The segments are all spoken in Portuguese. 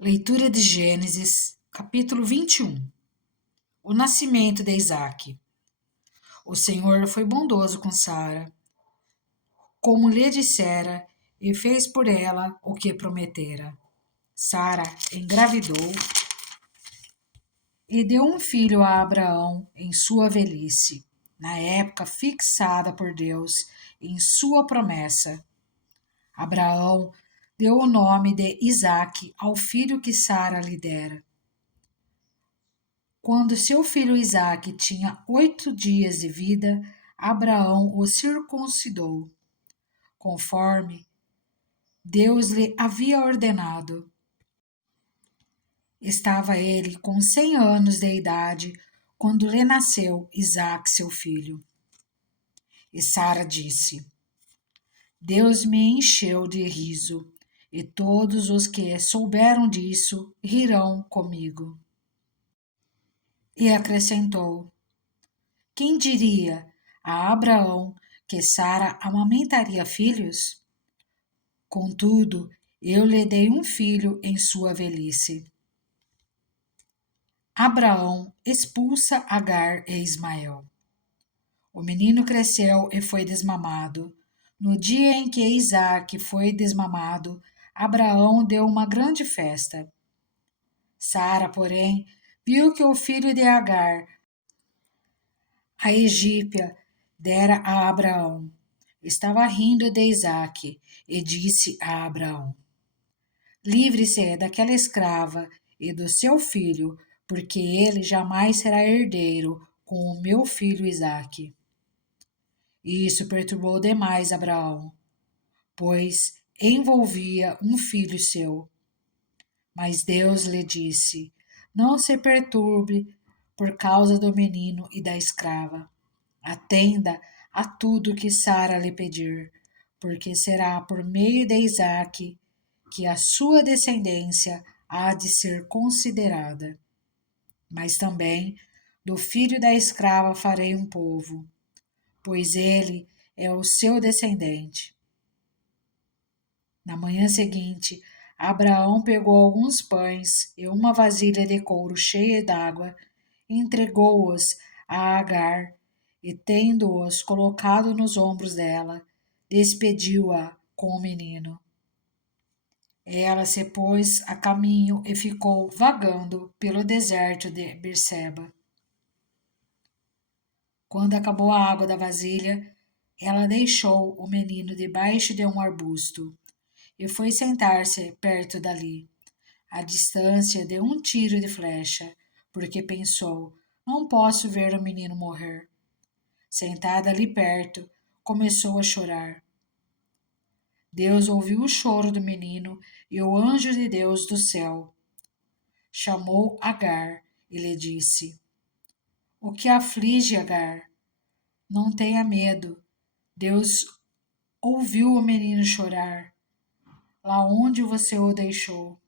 Leitura de Gênesis, capítulo 21. O nascimento de Isaque. O Senhor foi bondoso com Sara, como lhe dissera, e fez por ela o que prometera. Sara engravidou e deu um filho a Abraão em sua velhice, na época fixada por Deus em sua promessa. Abraão deu o nome de Isaque ao filho que Sara lhe dera. Quando seu filho Isaque tinha 8 dias de vida, Abraão o circuncidou, conforme Deus lhe havia ordenado. Estava ele com 100 anos de idade quando lhe nasceu Isaque, seu filho. E Sara disse: Deus me encheu de riso, e todos os que souberam disso rirão comigo. E acrescentou: Quem diria a Abraão que Sara amamentaria filhos? Contudo, eu lhe dei um filho em sua velhice. Abraão expulsa Agar e Ismael. O menino cresceu e foi desmamado. No dia em que Isaque foi desmamado, Abraão deu uma grande festa. Sara, porém, viu que o filho de Agar, a egípcia, dera a Abraão. Estava rindo de Isaque e disse a Abraão: Livre-se daquela escrava e do seu filho, porque ele jamais será herdeiro com o meu filho Isaque. Isso perturbou demais Abraão, pois envolvia um filho seu. Mas Deus lhe disse: Não se perturbe por causa do menino e da escrava. Atenda a tudo que Sara lhe pedir, porque será por meio de Isaque que a sua descendência há de ser considerada. Mas também do filho da escrava farei um povo, pois ele é o seu descendente. Na manhã seguinte, Abraão pegou alguns pães e uma vasilha de couro cheia d'água, entregou-os a Agar e, tendo-os colocado nos ombros dela, despediu-a com o menino. Ela se pôs a caminho e ficou vagando pelo deserto de Berseba. Quando acabou a água da vasilha, ela deixou o menino debaixo de um arbusto e foi sentar-se perto dali, à distância de um tiro de flecha, porque pensou: não posso ver o menino morrer. Sentada ali perto, começou a chorar. Deus ouviu o choro do menino e o anjo de Deus do céu chamou Agar e lhe disse: O que aflige, Agar? Não tenha medo. Deus ouviu o menino chorar, lá onde você o deixou.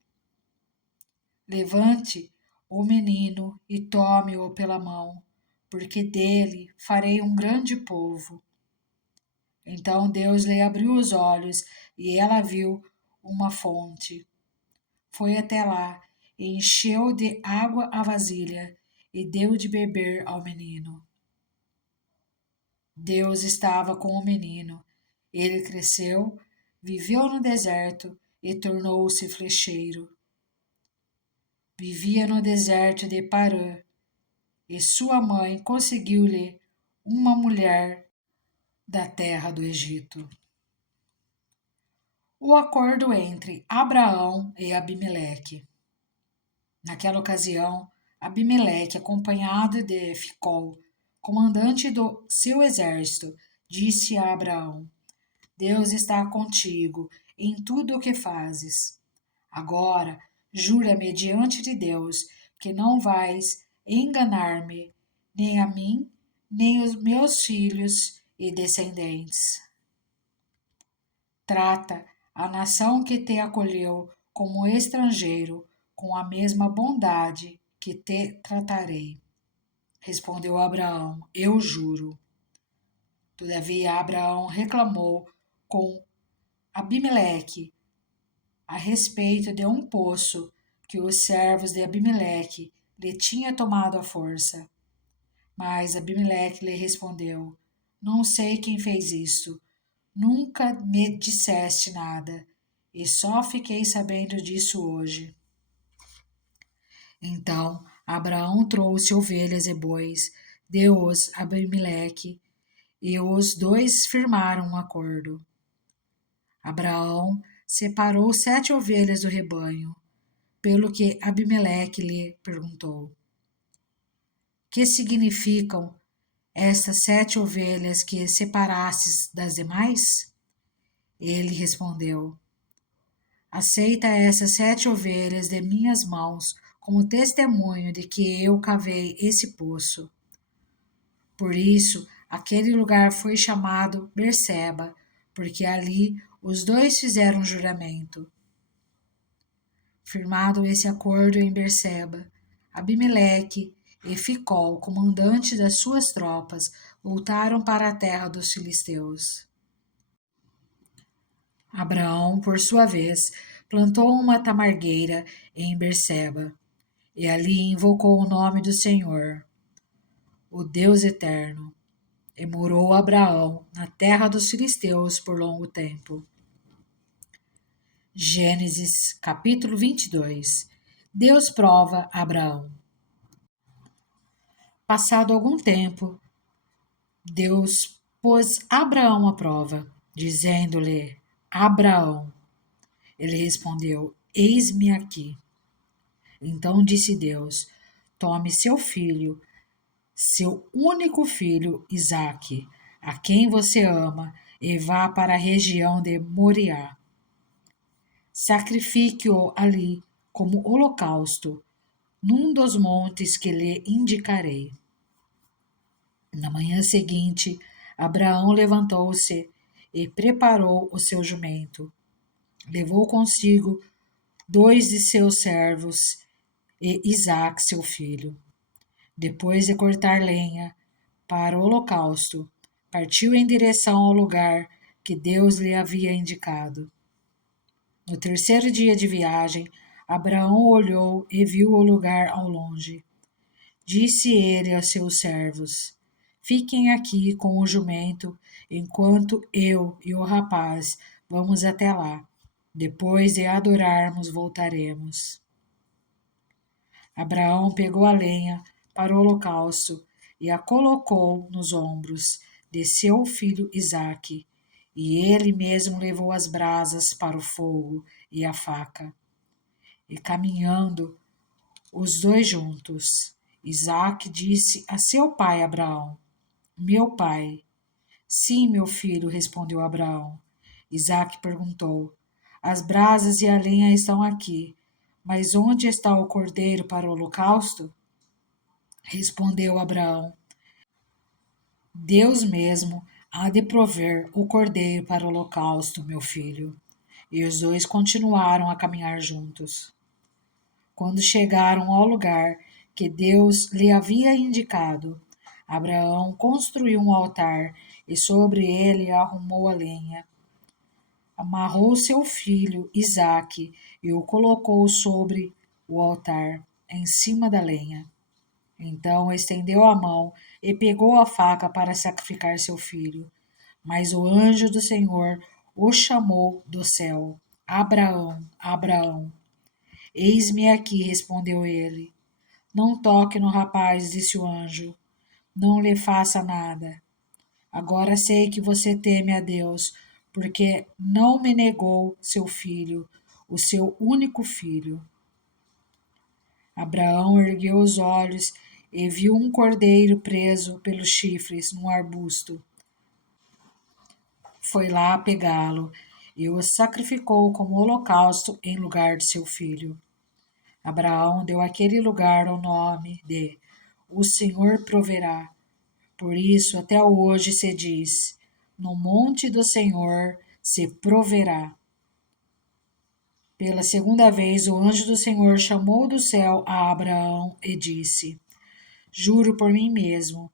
Levante o menino e tome-o pela mão, porque dele farei um grande povo. Então Deus lhe abriu os olhos e ela viu uma fonte. Foi até lá, encheu de água a vasilha e deu de beber ao menino. Deus estava com o menino. Ele cresceu, viveu no deserto e tornou-se flecheiro. Vivia no deserto de Parã, e sua mãe conseguiu-lhe uma mulher da terra do Egito. O acordo entre Abraão e Abimeleque. Naquela ocasião, Abimeleque, acompanhado de Ficol, comandante do seu exército, disse a Abraão: Deus está contigo em tudo o que fazes. Agora, jura-me diante de Deus que não vais enganar-me, nem a mim, nem os meus filhos e descendentes. Trata a nação que te acolheu como estrangeiro com a mesma bondade que te tratarei. Respondeu Abraão: Eu juro. Todavia Abraão reclamou com Abimeleque a respeito de um poço que os servos de Abimeleque lhe tinham tomado à força. Mas Abimeleque lhe respondeu: Não sei quem fez isto. Nunca me disseste nada, e só fiquei sabendo disso hoje. Então Abraão trouxe ovelhas e bois, deu-os a Abimeleque, e os dois firmaram um acordo. Abraão separou 7 ovelhas do rebanho, pelo que Abimeleque lhe perguntou: Que significam estas 7 ovelhas que separastes das demais? Ele respondeu: Aceita essas 7 ovelhas de minhas mãos como testemunho de que eu cavei esse poço. Por isso, aquele lugar foi chamado Berseba, porque ali os dois fizeram juramento. Firmado esse acordo em Berseba, Abimeleque e Ficol, comandante das suas tropas, voltaram para a terra dos filisteus. Abraão, por sua vez, plantou uma tamargueira em Berseba, e ali invocou o nome do Senhor, o Deus eterno, e morou Abraão na terra dos filisteus por longo tempo. Gênesis, capítulo 22. Deus prova Abraão. Passado algum tempo, Deus pôs Abraão à prova, dizendo-lhe: Abraão. Ele respondeu: Eis-me aqui. Então disse Deus: Tome seu filho, seu único filho, Isaque, a quem você ama, e vá para a região de Moriá. Sacrifique-o ali como holocausto, num dos montes que lhe indicarei. Na manhã seguinte, Abraão levantou-se e preparou o seu jumento. Levou consigo 2 de seus servos e Isaque, seu filho. Depois de cortar lenha para o holocausto, partiu em direção ao lugar que Deus lhe havia indicado. No terceiro dia de viagem, Abraão olhou e viu o lugar ao longe. Disse ele aos seus servos: Fiquem aqui com o jumento, enquanto eu e o rapaz vamos até lá. Depois de adorarmos, voltaremos. Abraão pegou a lenha para o holocausto e a colocou nos ombros de seu filho Isaque, e ele mesmo levou as brasas para o fogo e a faca. E caminhando os dois juntos, Isaque disse a seu pai Abraão: Meu pai. Sim, meu filho, respondeu Abraão. Isaque perguntou: As brasas e a lenha estão aqui, mas onde está o cordeiro para o holocausto? Respondeu Abraão: Deus mesmo há de prover o cordeiro para o holocausto, meu filho. E os dois continuaram a caminhar juntos. Quando chegaram ao lugar que Deus lhe havia indicado, Abraão construiu um altar e sobre ele arrumou a lenha. Amarrou seu filho Isaque e o colocou sobre o altar, em cima da lenha. Então estendeu a mão e pegou a faca para sacrificar seu filho. Mas o anjo do Senhor o chamou do céu: Abraão, Abraão. Eis-me aqui, respondeu ele. Não toque no rapaz, disse o anjo. Não lhe faça nada. Agora sei que você teme a Deus, porque não me negou seu filho, o seu único filho. Abraão ergueu os olhos e viu um cordeiro preso pelos chifres num arbusto. Foi lá pegá-lo e o sacrificou como holocausto em lugar de seu filho. Abraão deu àquele lugar o nome de O Senhor proverá. Por isso, até hoje se diz: No monte do Senhor se proverá. Pela segunda vez, o anjo do Senhor chamou do céu a Abraão e disse: Juro por mim mesmo,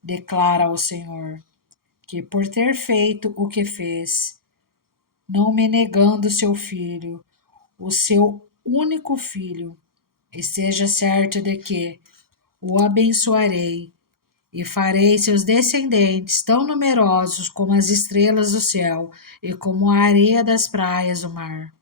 declara o Senhor, que por ter feito o que fez, não me negando seu filho, o seu único filho, esteja certo de que o abençoarei e farei seus descendentes tão numerosos como as estrelas do céu e como a areia das praias do mar.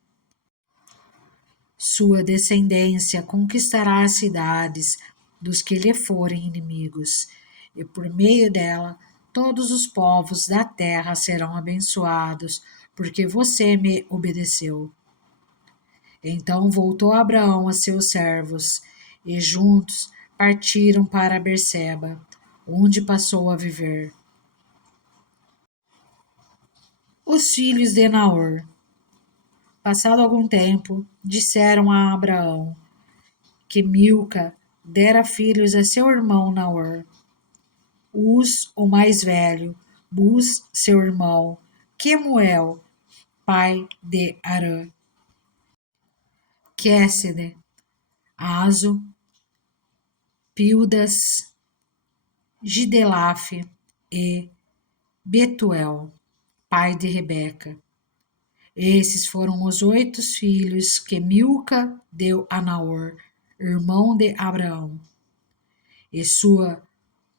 Sua descendência conquistará as cidades dos que lhe forem inimigos, e por meio dela todos os povos da terra serão abençoados, porque você me obedeceu. Então voltou Abraão a seus servos, e juntos partiram para Berseba, onde passou a viver. Os filhos de Naor. Passado algum tempo, disseram a Abraão que Milca dera filhos a seu irmão Naor. Uz, o mais velho, Buz, seu irmão, Quemuel, pai de Arã, Quécede, Azo, Pildas, Gidelafe e Betuel, pai de Rebeca. Esses foram os 8 filhos que Milca deu a Naor, irmão de Abraão, e sua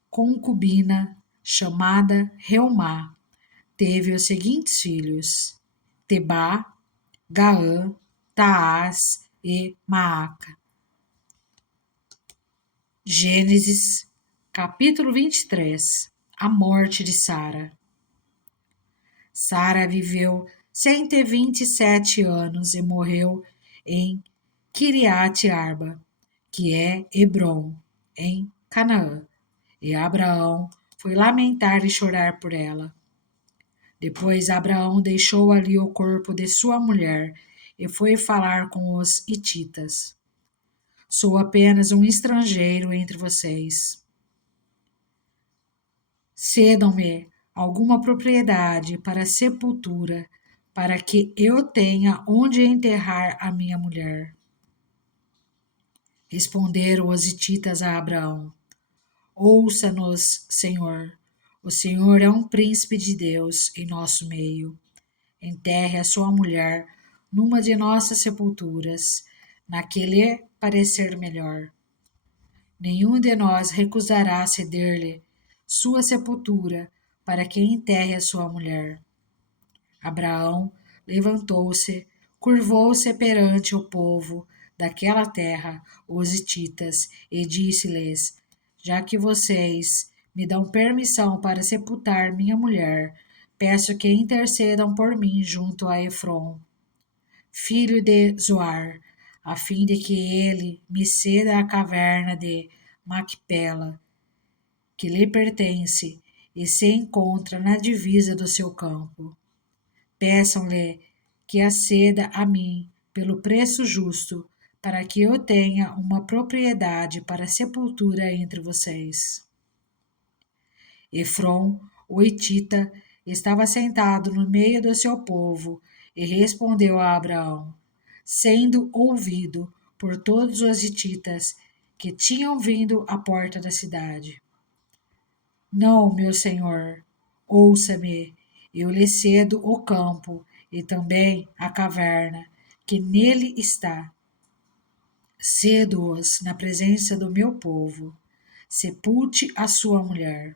concubina, chamada Reumá, teve os seguintes filhos: Tebá, Gaã, Taás e Maaca. Gênesis, capítulo 23. A morte de Sara. Sara viveu 127 anos e morreu em Kiriat Arba, que é Hebrom, em Canaã. E Abraão foi lamentar e chorar por ela. Depois Abraão deixou ali o corpo de sua mulher e foi falar com os hititas. Sou apenas um estrangeiro entre vocês. Cedam-me alguma propriedade para sepultura, para que eu tenha onde enterrar a minha mulher. Responderam os hititas a Abraão: Ouça-nos, Senhor. O Senhor é um príncipe de Deus em nosso meio. Enterre a sua mulher numa de nossas sepulturas, na que lhe parecer melhor. Nenhum de nós recusará ceder-lhe sua sepultura para que enterre a sua mulher. Abraão levantou-se, curvou-se perante o povo daquela terra, os hititas, e disse-lhes: Já que vocês me dão permissão para sepultar minha mulher, peço que intercedam por mim junto a Efron, filho de Zoar, a fim de que ele me ceda a caverna de Macpela, que lhe pertence e se encontra na divisa do seu campo. Peçam-lhe que a ceda a mim pelo preço justo, para que eu tenha uma propriedade para sepultura entre vocês. Efron, o hitita, estava sentado no meio do seu povo e respondeu a Abraão, sendo ouvido por todos os hititas que tinham vindo à porta da cidade. Não, meu senhor, ouça-me, eu lhe cedo o campo e também a caverna que nele está. Cedo-os na presença do meu povo. Sepulte a sua mulher.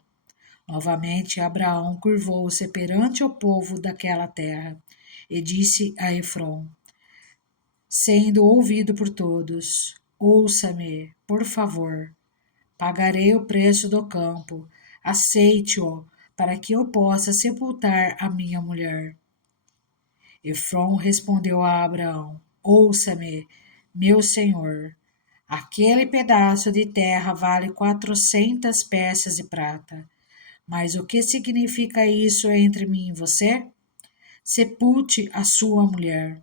Novamente Abraão curvou-se perante o povo daquela terra e disse a Efron, sendo ouvido por todos: Ouça-me, por favor. Pagarei o preço do campo. Aceite-o, para que eu possa sepultar a minha mulher. Efron respondeu a Abraão: Ouça-me, meu senhor. Aquele pedaço de terra vale 400 peças de prata. Mas o que significa isso entre mim e você? Sepulte a sua mulher.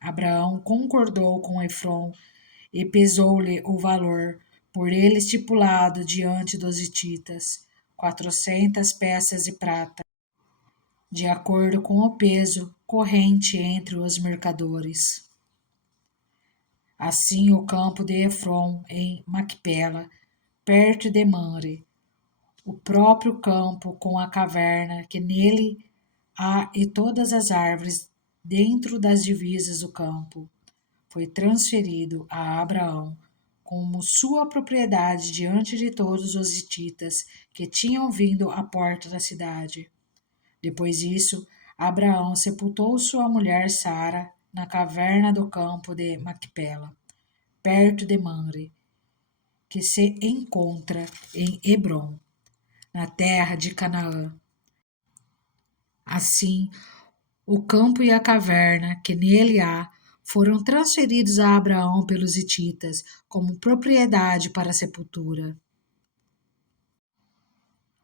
Abraão concordou com Efron e pesou-lhe o valor, por ele estipulado diante dos hititas, 400 peças de prata, de acordo com o peso corrente entre os mercadores. Assim o campo de Efron em Macpela, perto de Mamre, o próprio campo com a caverna que nele há e todas as árvores dentro das divisas do campo, foi transferido a Abraão como sua propriedade diante de todos os hititas que tinham vindo à porta da cidade. Depois disso, Abraão sepultou sua mulher Sara na caverna do campo de Macpela, perto de Mamre, que se encontra em Hebrom, na terra de Canaã. Assim, o campo e a caverna que nele há foram transferidos a Abraão pelos hititas como propriedade para a sepultura.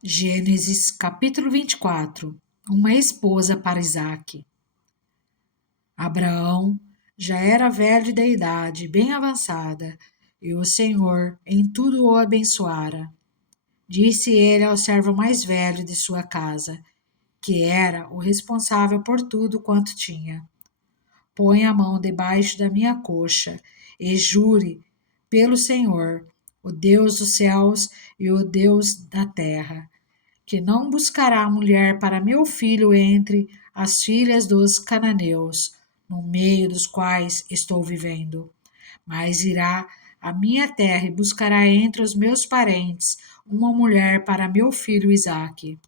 Gênesis capítulo 24. Uma esposa para Isaque. Abraão já era velho de idade, bem avançada, e o Senhor em tudo o abençoara. Disse ele ao servo mais velho de sua casa, que era o responsável por tudo quanto tinha: põe a mão debaixo da minha coxa e jure pelo Senhor, o Deus dos céus e o Deus da terra, que não buscará mulher para meu filho entre as filhas dos cananeus, no meio dos quais estou vivendo, mas irá à minha terra e buscará entre os meus parentes uma mulher para meu filho Isaque.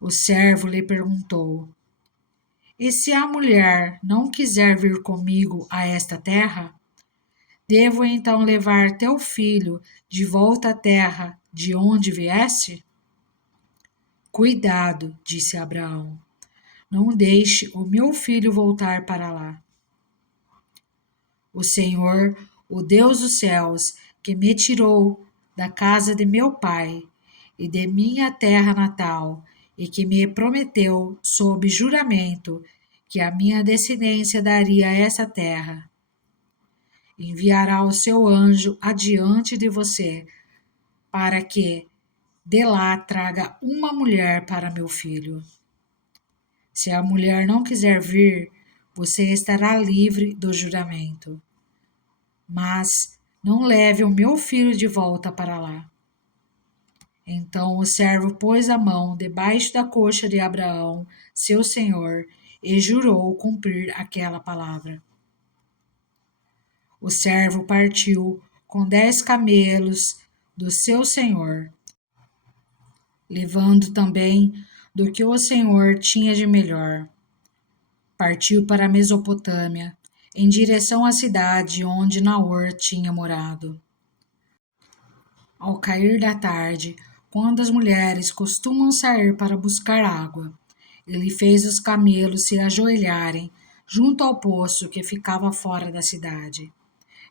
O servo lhe perguntou: e se a mulher não quiser vir comigo a esta terra? Devo então levar teu filho de volta à terra de onde viesse? Cuidado, disse Abraão, não deixe o meu filho voltar para lá. O Senhor, o Deus dos céus, que me tirou da casa de meu pai e de minha terra natal, e que me prometeu sob juramento que a minha descendência daria essa terra, enviará o seu anjo adiante de você, para que de lá traga uma mulher para meu filho. Se a mulher não quiser vir, você estará livre do juramento. Mas não leve o meu filho de volta para lá. Então o servo pôs a mão debaixo da coxa de Abraão, seu senhor, e jurou cumprir aquela palavra. O servo partiu com 10 camelos do seu senhor, levando também do que o senhor tinha de melhor. Partiu para a Mesopotâmia, em direção à cidade onde Naor tinha morado. Ao cair da tarde, quando as mulheres costumam sair para buscar água, ele fez os camelos se ajoelharem junto ao poço que ficava fora da cidade.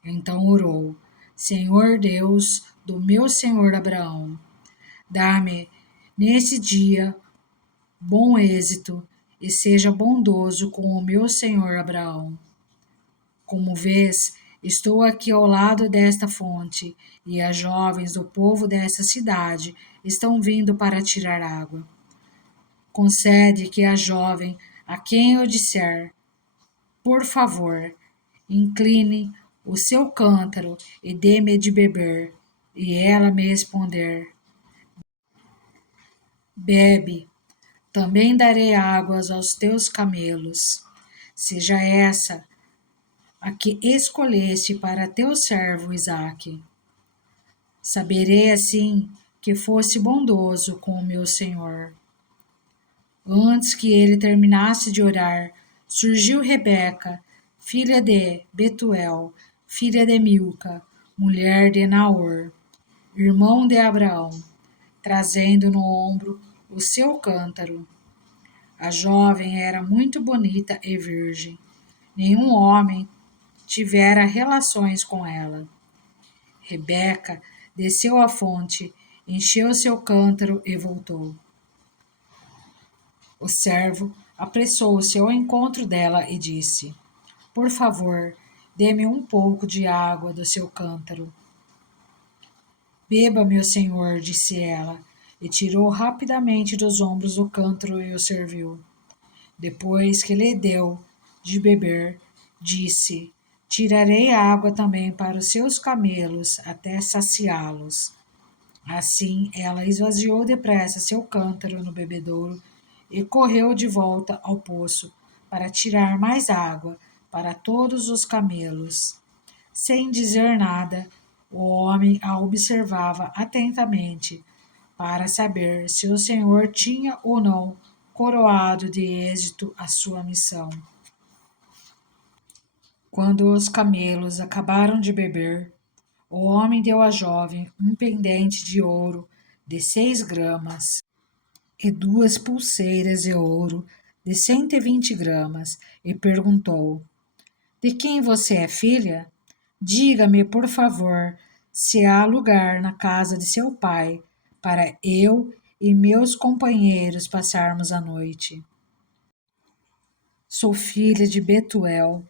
Então orou: Senhor Deus do meu senhor Abraão, dá-me nesse dia bom êxito e seja bondoso com o meu senhor Abraão. Como vês, estou aqui ao lado desta fonte, e as jovens do povo desta cidade estão vindo para tirar água. Concede que a jovem, a quem eu disser, por favor, incline o seu cântaro e dê-me de beber, e ela me responder, bebe, também darei águas aos teus camelos. Seja essa a que escolheste para teu servo Isaque. Saberei assim que fosse bondoso com o meu senhor. Antes que ele terminasse de orar, surgiu Rebeca, filha de Betuel, filha de Milca, mulher de Naor, irmão de Abraão, trazendo no ombro o seu cântaro. A jovem era muito bonita e virgem. Nenhum homem tivera relações com ela. Rebeca desceu à fonte, encheu seu cântaro e voltou. O servo apressou-se ao encontro dela e disse: por favor, dê-me um pouco de água do seu cântaro. Beba, meu senhor, disse ela, e tirou rapidamente dos ombros o cântaro e o serviu. Depois que lhe deu de beber, disse: tirarei água também para os seus camelos até saciá-los. Assim ela esvaziou depressa seu cântaro no bebedouro e correu de volta ao poço para tirar mais água, para todos os camelos. Sem dizer nada, o homem a observava atentamente para saber se o Senhor tinha ou não coroado de êxito a sua missão. Quando os camelos acabaram de beber, o homem deu à jovem um pendente de ouro de 6 gramas e 2 pulseiras de ouro de 120 gramas e perguntou: De quem você é filha? Diga-me, por favor, se há lugar na casa de seu pai para eu e meus companheiros passarmos a noite. Sou filha de Betuel,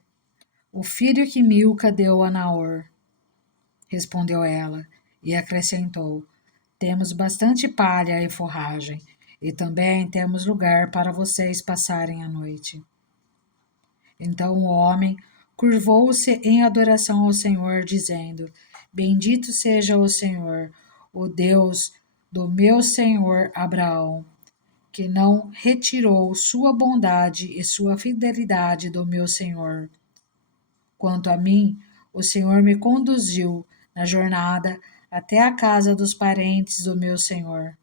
o filho que Milca deu a Naor, respondeu ela, e acrescentou: Temos bastante palha e forragem, e também temos lugar para vocês passarem a noite. Então o homem curvou-se em adoração ao Senhor, dizendo: Bendito seja o Senhor, o Deus do meu senhor Abraão, que não retirou sua bondade e sua fidelidade do meu senhor. Quanto a mim, o Senhor me conduziu na jornada até a casa dos parentes do meu senhor.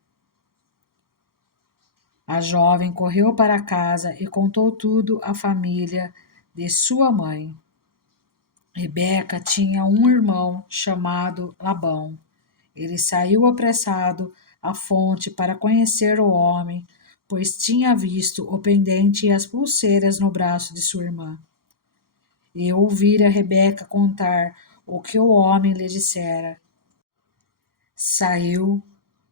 A jovem correu para casa e contou tudo à família de sua mãe. Rebeca tinha um irmão chamado Labão. Ele saiu apressado à fonte para conhecer o homem, pois tinha visto o pendente e as pulseiras no braço de sua irmã. E ouvira Rebeca contar o que o homem lhe dissera. Saiu,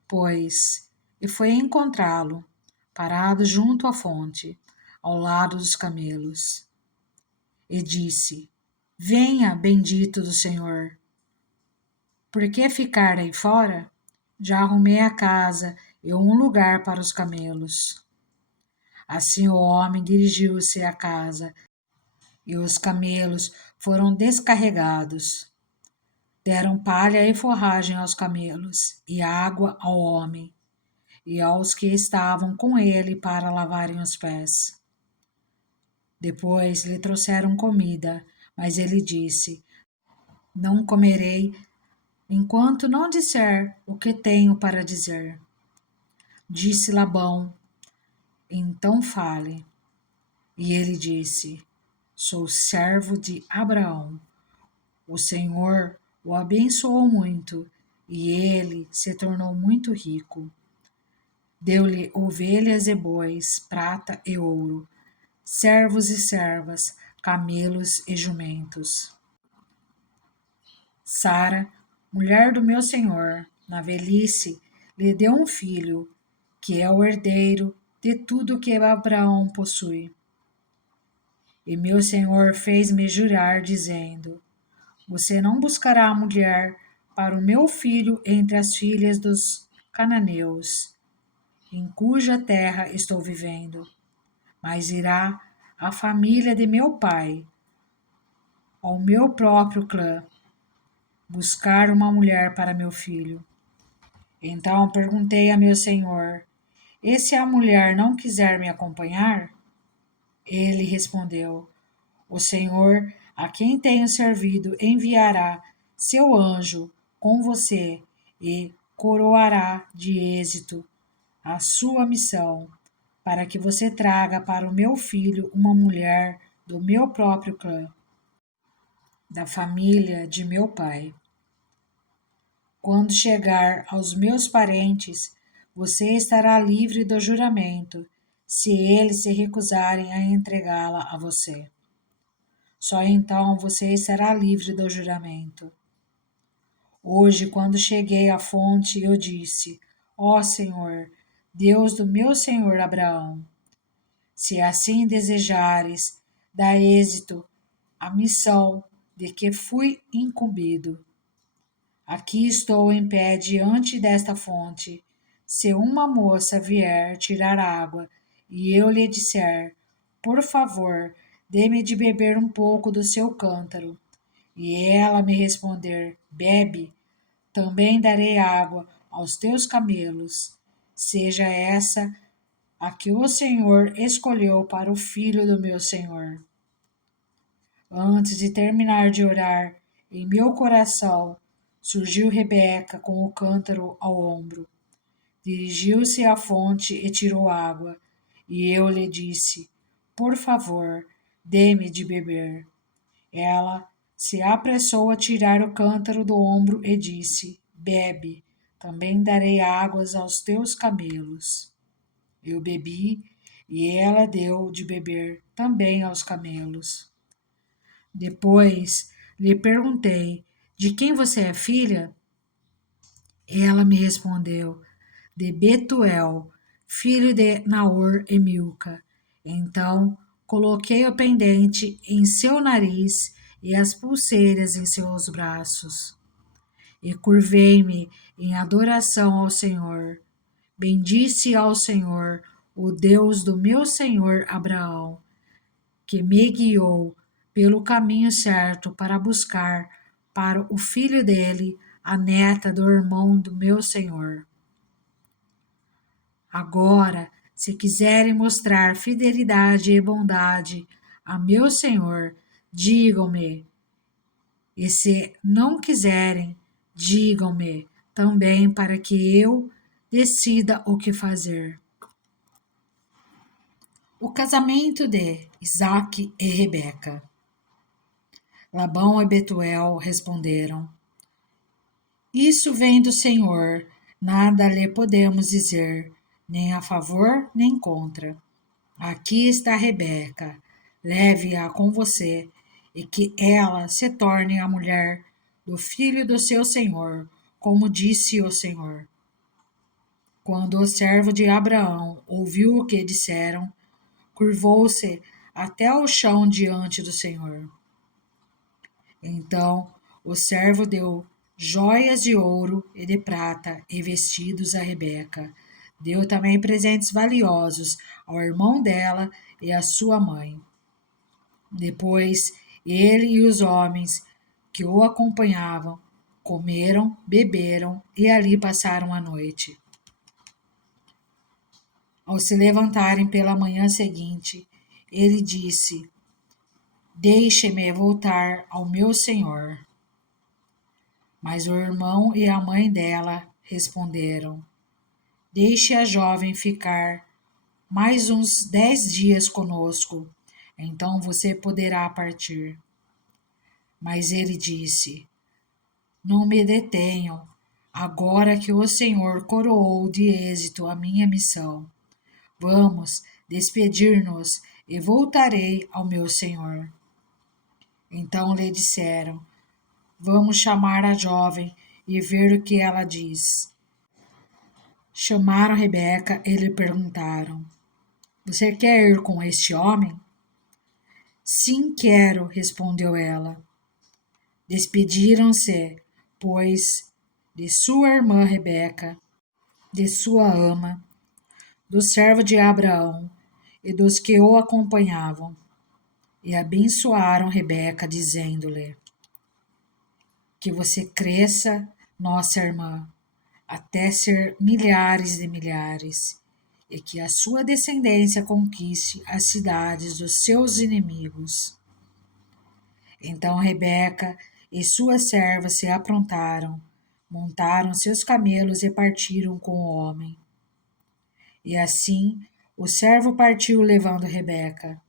pois, e foi encontrá-lo, parado junto à fonte, ao lado dos camelos. E disse: Venha, bendito do Senhor. Por que ficar aí fora? Já arrumei a casa e um lugar para os camelos. Assim o homem dirigiu-se à casa, e os camelos foram descarregados. Deram palha e forragem aos camelos, e água ao homem, e aos que estavam com ele para lavarem os pés. Depois lhe trouxeram comida, mas ele disse: Não comerei enquanto não disser o que tenho para dizer. Disse Labão: Então fale. E ele disse: Sou servo de Abraão. O Senhor o abençoou muito e ele se tornou muito rico. Deu-lhe ovelhas e bois, prata e ouro, servos e servas, camelos e jumentos. Sara, mulher do meu senhor, na velhice, lhe deu um filho, que é o herdeiro de tudo que Abraão possui. E meu senhor fez-me jurar, dizendo: Você não buscará mulher para o meu filho entre as filhas dos cananeus, em cuja terra estou vivendo, mas irá à família de meu pai, ao meu próprio clã, buscar uma mulher para meu filho. Então perguntei a meu senhor: E se a mulher não quiser me acompanhar? Ele respondeu: O Senhor, a quem tenho servido, enviará seu anjo com você e coroará de êxito a sua missão, para que você traga para o meu filho uma mulher do meu próprio clã, da família de meu pai. Quando chegar aos meus parentes, você estará livre do juramento, se eles se recusarem a entregá-la a você. Só então você será livre do juramento. Hoje, quando cheguei à fonte, eu disse: Ó Senhor, Deus do meu senhor Abraão, se assim desejares, dá êxito à missão de que fui incumbido. Aqui estou em pé diante desta fonte. Se uma moça vier tirar água e eu lhe disser: Por favor, dê-me de beber um pouco do seu cântaro, e ela me responder: Bebe, também darei água aos teus camelos. Seja essa a que o Senhor escolheu para o filho do meu senhor. Antes de terminar de orar, em meu coração surgiu Rebeca com o cântaro ao ombro. Dirigiu-se à fonte e tirou água, e eu lhe disse: Por favor, dê-me de beber. Ela se apressou a tirar o cântaro do ombro e disse: Bebe, também darei águas aos teus camelos. Eu bebi, e ela deu de beber também aos camelos. Depois lhe perguntei: De quem você é filha? Ela me respondeu: De Betuel, filho de Naor e Milca. Então coloquei o pendente em seu nariz e as pulseiras em seus braços. E curvei-me em adoração ao Senhor. Bendisse ao Senhor, o Deus do meu senhor Abraão, que me guiou pelo caminho certo para buscar para o filho dele a neta do irmão do meu senhor. Agora, se quiserem mostrar fidelidade e bondade a meu senhor, digam-me, e se não quiserem, digam-me também para que eu decida o que fazer. O casamento de Isaque e Rebeca. Labão e Betuel responderam: Isso vem do Senhor, nada lhe podemos dizer, nem a favor nem contra. Aqui está Rebeca, leve-a com você, e que ela se torne a mulher do filho do seu senhor, como disse o Senhor. Quando o servo de Abraão ouviu o que disseram, curvou-se até ao chão diante do Senhor. Então o servo deu joias de ouro e de prata e vestidos a Rebeca. Deu também presentes valiosos ao irmão dela e à sua mãe. Depois ele e os homens que o acompanhavam comeram, beberam e ali passaram a noite. Ao se levantarem pela manhã seguinte, ele disse: Deixe-me voltar ao meu senhor. Mas o irmão e a mãe dela responderam: Deixe a jovem ficar mais uns 10 dias conosco, então você poderá partir. Mas ele disse: Não me detenham, agora que o Senhor coroou de êxito a minha missão. Vamos despedir-nos e voltarei ao meu Senhor. Então lhe disseram: Vamos chamar a jovem e ver o que ela diz. Chamaram Rebeca e lhe perguntaram: Você quer ir com este homem? Sim, quero, respondeu ela. Despediram-se, pois, de sua irmã Rebeca, de sua ama, do servo de Abraão e dos que o acompanhavam, e abençoaram Rebeca, dizendo-lhe: Que você cresça, nossa irmã, até ser milhares de milhares, e que a sua descendência conquiste as cidades dos seus inimigos. Então Rebeca e suas servas se aprontaram, montaram seus camelos e partiram com o homem. E assim o servo partiu levando Rebeca.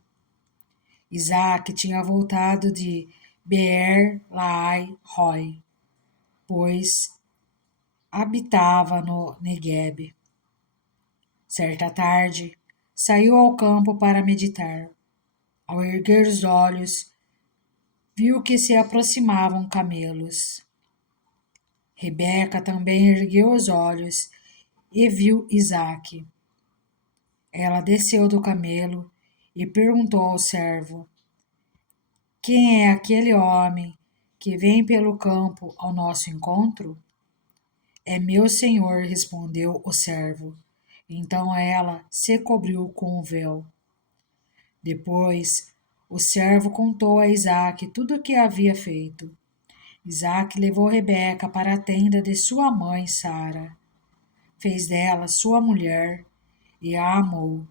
Isaque tinha voltado de Beer-Lahai-Roi, pois habitava no Neguebe. Certa tarde, saiu ao campo para meditar. Ao erguer os olhos, viu que se aproximavam camelos. Rebeca também ergueu os olhos e viu Isaque. Ela desceu do camelo e perguntou ao servo: Quem é aquele homem que vem pelo campo ao nosso encontro? É meu senhor, respondeu o servo. Então ela se cobriu com o véu. Depois, o servo contou a Isaque tudo o que havia feito. Isaque levou Rebeca para a tenda de sua mãe Sara. Fez dela sua mulher e a amou.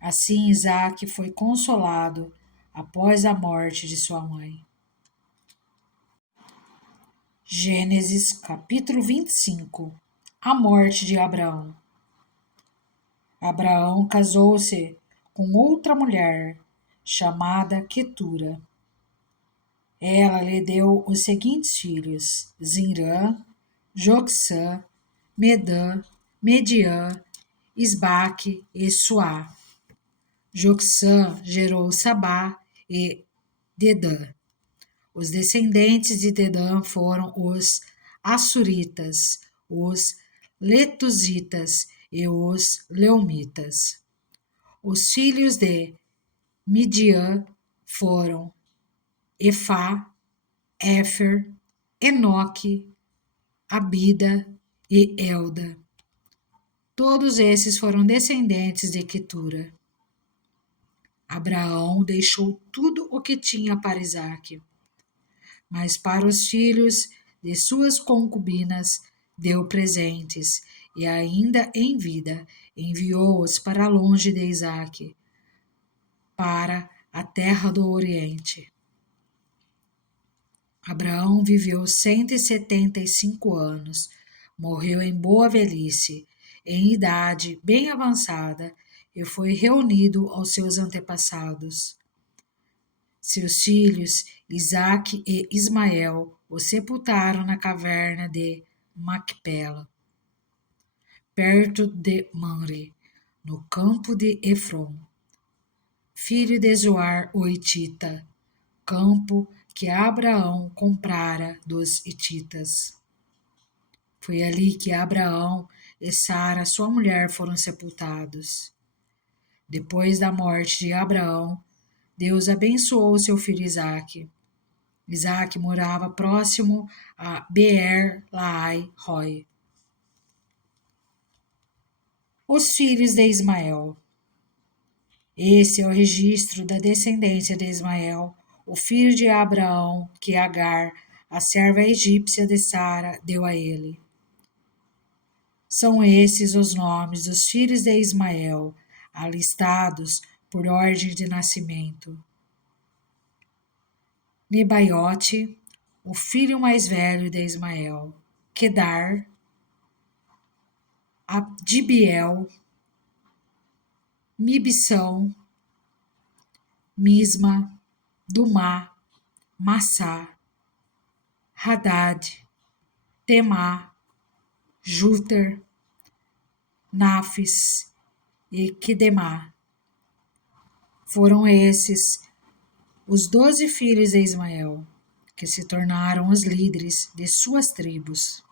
Assim Isaque foi consolado após a morte de sua mãe. Gênesis capítulo 25. A morte de Abraão. Abraão casou-se com outra mulher, chamada Quetura. Ela lhe deu os seguintes filhos: Zinrã, Jocsã, Medã, Mediã, Isbaque e Suá. Jocsã gerou Sabá e Dedã. Os descendentes de Dedã foram os Assuritas, os Letuzitas e os Leumitas. Os filhos de Midian foram Efá, Éfer, Enoque, Abida e Elda. Todos esses foram descendentes de Quetura. Abraão deixou tudo o que tinha para Isaque, mas para os filhos de suas concubinas deu presentes, e ainda em vida enviou-os para longe de Isaque, para a terra do Oriente. Abraão viveu 175 anos, morreu em boa velhice, em idade bem avançada, e foi reunido aos seus antepassados. Seus filhos, Isaque e Ismael, o sepultaram na caverna de Macpela, perto de Manre, no campo de Efron, filho de Zoar o Hitita, campo que Abraão comprara dos hititas. Foi ali que Abraão e Sara, sua mulher, foram sepultados. Depois da morte de Abraão, Deus abençoou seu filho Isaque. Isaque morava próximo a Beer-Lahai-Roi. Os filhos de Ismael. Esse é o registro da descendência de Ismael, o filho de Abraão, que Agar, a serva egípcia de Sara, deu a ele. São esses os nomes dos filhos de Ismael, alistados por ordem de nascimento: Nebaiote, o filho mais velho de Ismael; Quedar, Abdibiel, Mibsão, Misma, Dumá, Massá, Hadad, Temá, Júter, Nafis e Quedemá. Foram esses os 12 filhos de Ismael, que se tornaram os líderes de suas tribos.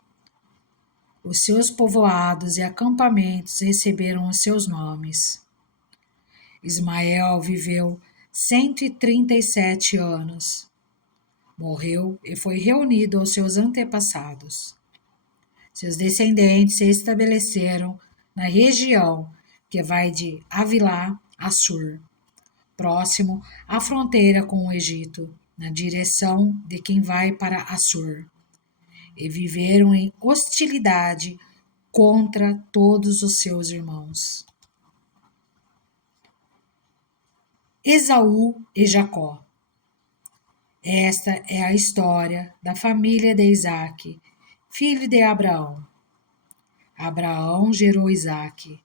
Os seus povoados e acampamentos receberam os seus nomes. Ismael viveu 137 anos. Morreu e foi reunido aos seus antepassados. Seus descendentes se estabeleceram na região que vai de Avilá a Sur, próximo à fronteira com o Egito, na direção de quem vai para Assur, e viveram em hostilidade contra todos os seus irmãos. Esaú e Jacó. Esta é a história da família de Isaque, filho de Abraão. Abraão gerou Isaque,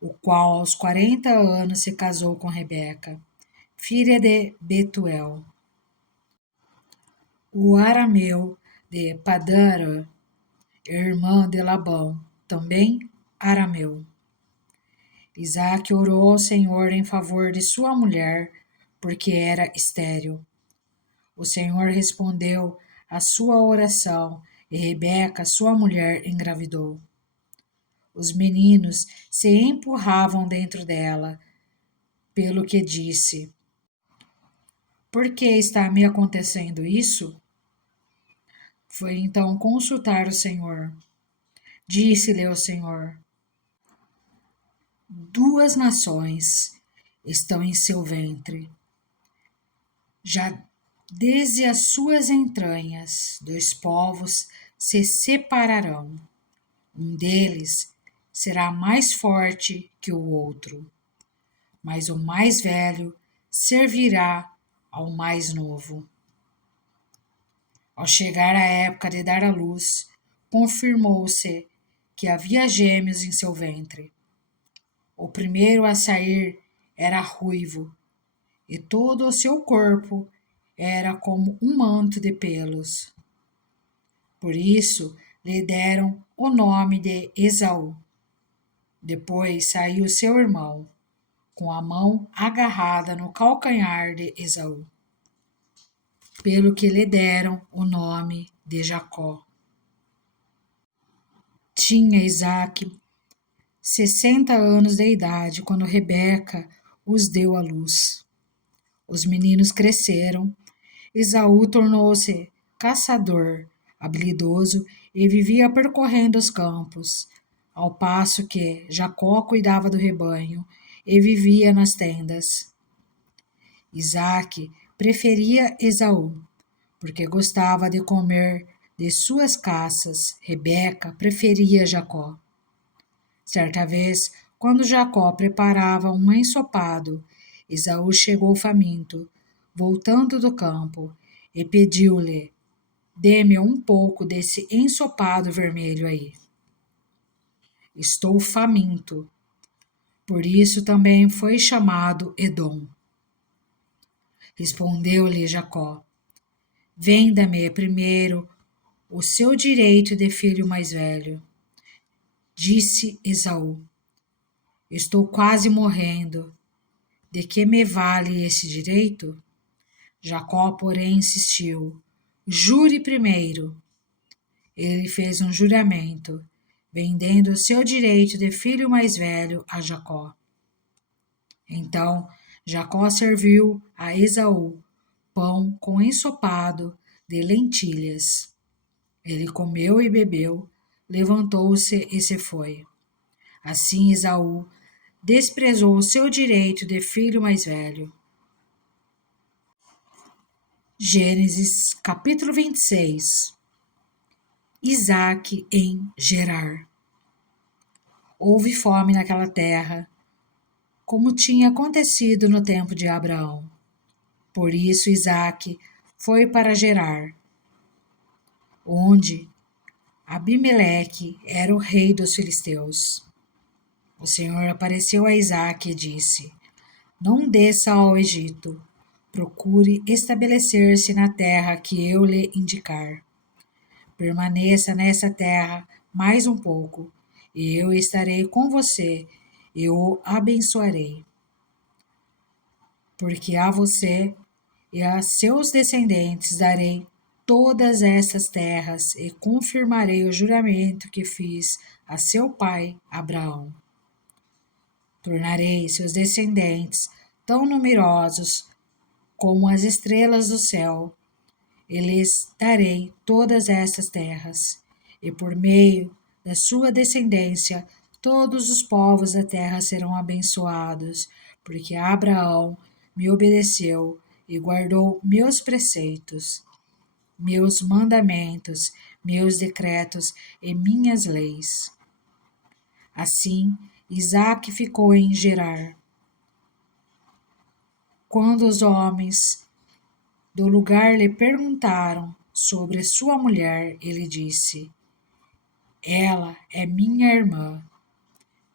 o qual aos 40 anos se casou com Rebeca, filha de Betuel. O arameu de Padã-arã, irmã de Labão, também arameu. Isaque orou ao Senhor em favor de sua mulher, porque era estéril. O Senhor respondeu à sua oração, e Rebeca, sua mulher, engravidou. Os meninos se empurravam dentro dela, pelo que disse: Por que está me acontecendo isso? Foi então consultar o Senhor. Disse-lhe o Senhor: 2 nações estão em seu ventre. Já desde as suas entranhas, 2 povos se separarão. Um deles será mais forte que o outro, mas o mais velho servirá ao mais novo. Ao chegar a época de dar à luz, confirmou-se que havia gêmeos em seu ventre. O primeiro a sair era ruivo, e todo o seu corpo era como um manto de pelos. Por isso lhe deram o nome de Esaú. Depois saiu seu irmão, com a mão agarrada no calcanhar de Esaú, pelo que lhe deram o nome de Jacó. Tinha Isaque 60 anos de idade quando Rebeca os deu à luz. Os meninos cresceram. Esaú tornou-se caçador habilidoso e vivia percorrendo os campos, ao passo que Jacó cuidava do rebanho e vivia nas tendas. Isaque preferia Esaú, porque gostava de comer de suas caças. Rebeca preferia Jacó. Certa vez, quando Jacó preparava um ensopado, Esaú chegou faminto, voltando do campo, e pediu-lhe: dê-me um pouco desse ensopado vermelho aí. Estou faminto. Por isso também foi chamado Edom. Respondeu-lhe Jacó: venda-me primeiro o seu direito de filho mais velho. Disse Esaú: estou quase morrendo. De que me vale esse direito? Jacó, porém, insistiu: jure primeiro. Ele fez um juramento, vendendo o seu direito de filho mais velho a Jacó. Então Jacó serviu a Esaú pão com ensopado de lentilhas. Ele comeu e bebeu, levantou-se e se foi. Assim Esaú desprezou o seu direito de filho mais velho. Gênesis capítulo 26. Isaque em Gerar. Houve fome naquela terra, como tinha acontecido no tempo de Abraão. Por isso Isaque foi para Gerar, onde Abimeleque era o rei dos filisteus. O Senhor apareceu a Isaque e disse: não desça ao Egito, procure estabelecer-se na terra que eu lhe indicar. Permaneça nessa terra mais um pouco, e eu estarei com você e o abençoarei. Porque a você e a seus descendentes darei todas estas terras e confirmarei o juramento que fiz a seu pai Abraão. Tornarei seus descendentes tão numerosos como as estrelas do céu, e lhes darei todas estas terras, e por meio da sua descendência todos os povos da terra serão abençoados, porque Abraão me obedeceu e guardou meus preceitos, meus mandamentos, meus decretos e minhas leis. Assim, Isaque ficou em Gerar. Quando os homens do lugar lhe perguntaram sobre sua mulher, ele disse: ela é minha irmã.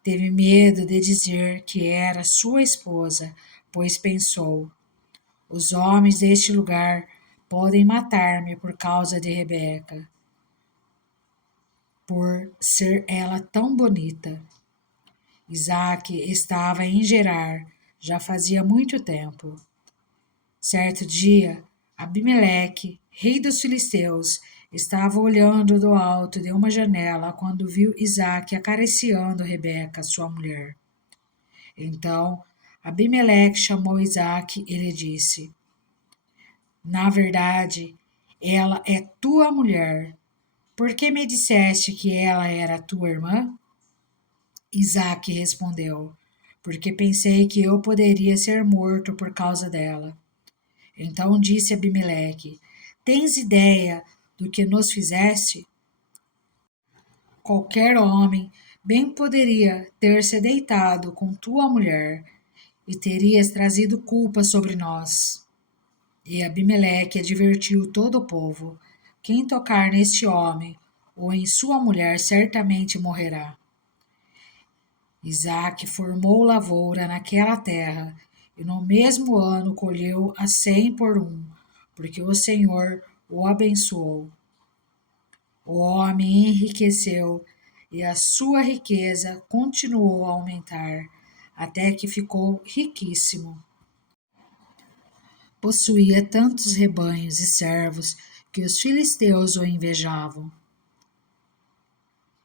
Teve medo de dizer que era sua esposa, pois pensou: os homens deste lugar podem matar-me por causa de Rebeca, por ser ela tão bonita. Isaque estava em Gerar já fazia muito tempo. Certo dia, Abimeleque, rei dos filisteus, estava olhando do alto de uma janela quando viu Isaque acariciando Rebeca, sua mulher. Então, Abimeleque chamou Isaque e lhe disse: na verdade, ela é tua mulher. Por que me disseste que ela era tua irmã? Isaque respondeu: porque pensei que eu poderia ser morto por causa dela. Então disse Abimeleque: tens ideia do que nos fizeste? Qualquer homem bem poderia ter se deitado com tua mulher e terias trazido culpa sobre nós. E Abimeleque advertiu todo o povo: quem tocar neste homem ou em sua mulher certamente morrerá. Isaque formou lavoura naquela terra, e no mesmo ano colheu a 100 por 1, porque o Senhor o abençoou. O homem enriqueceu, e a sua riqueza continuou a aumentar, até que ficou riquíssimo. Possuía tantos rebanhos e servos que os filisteus o invejavam.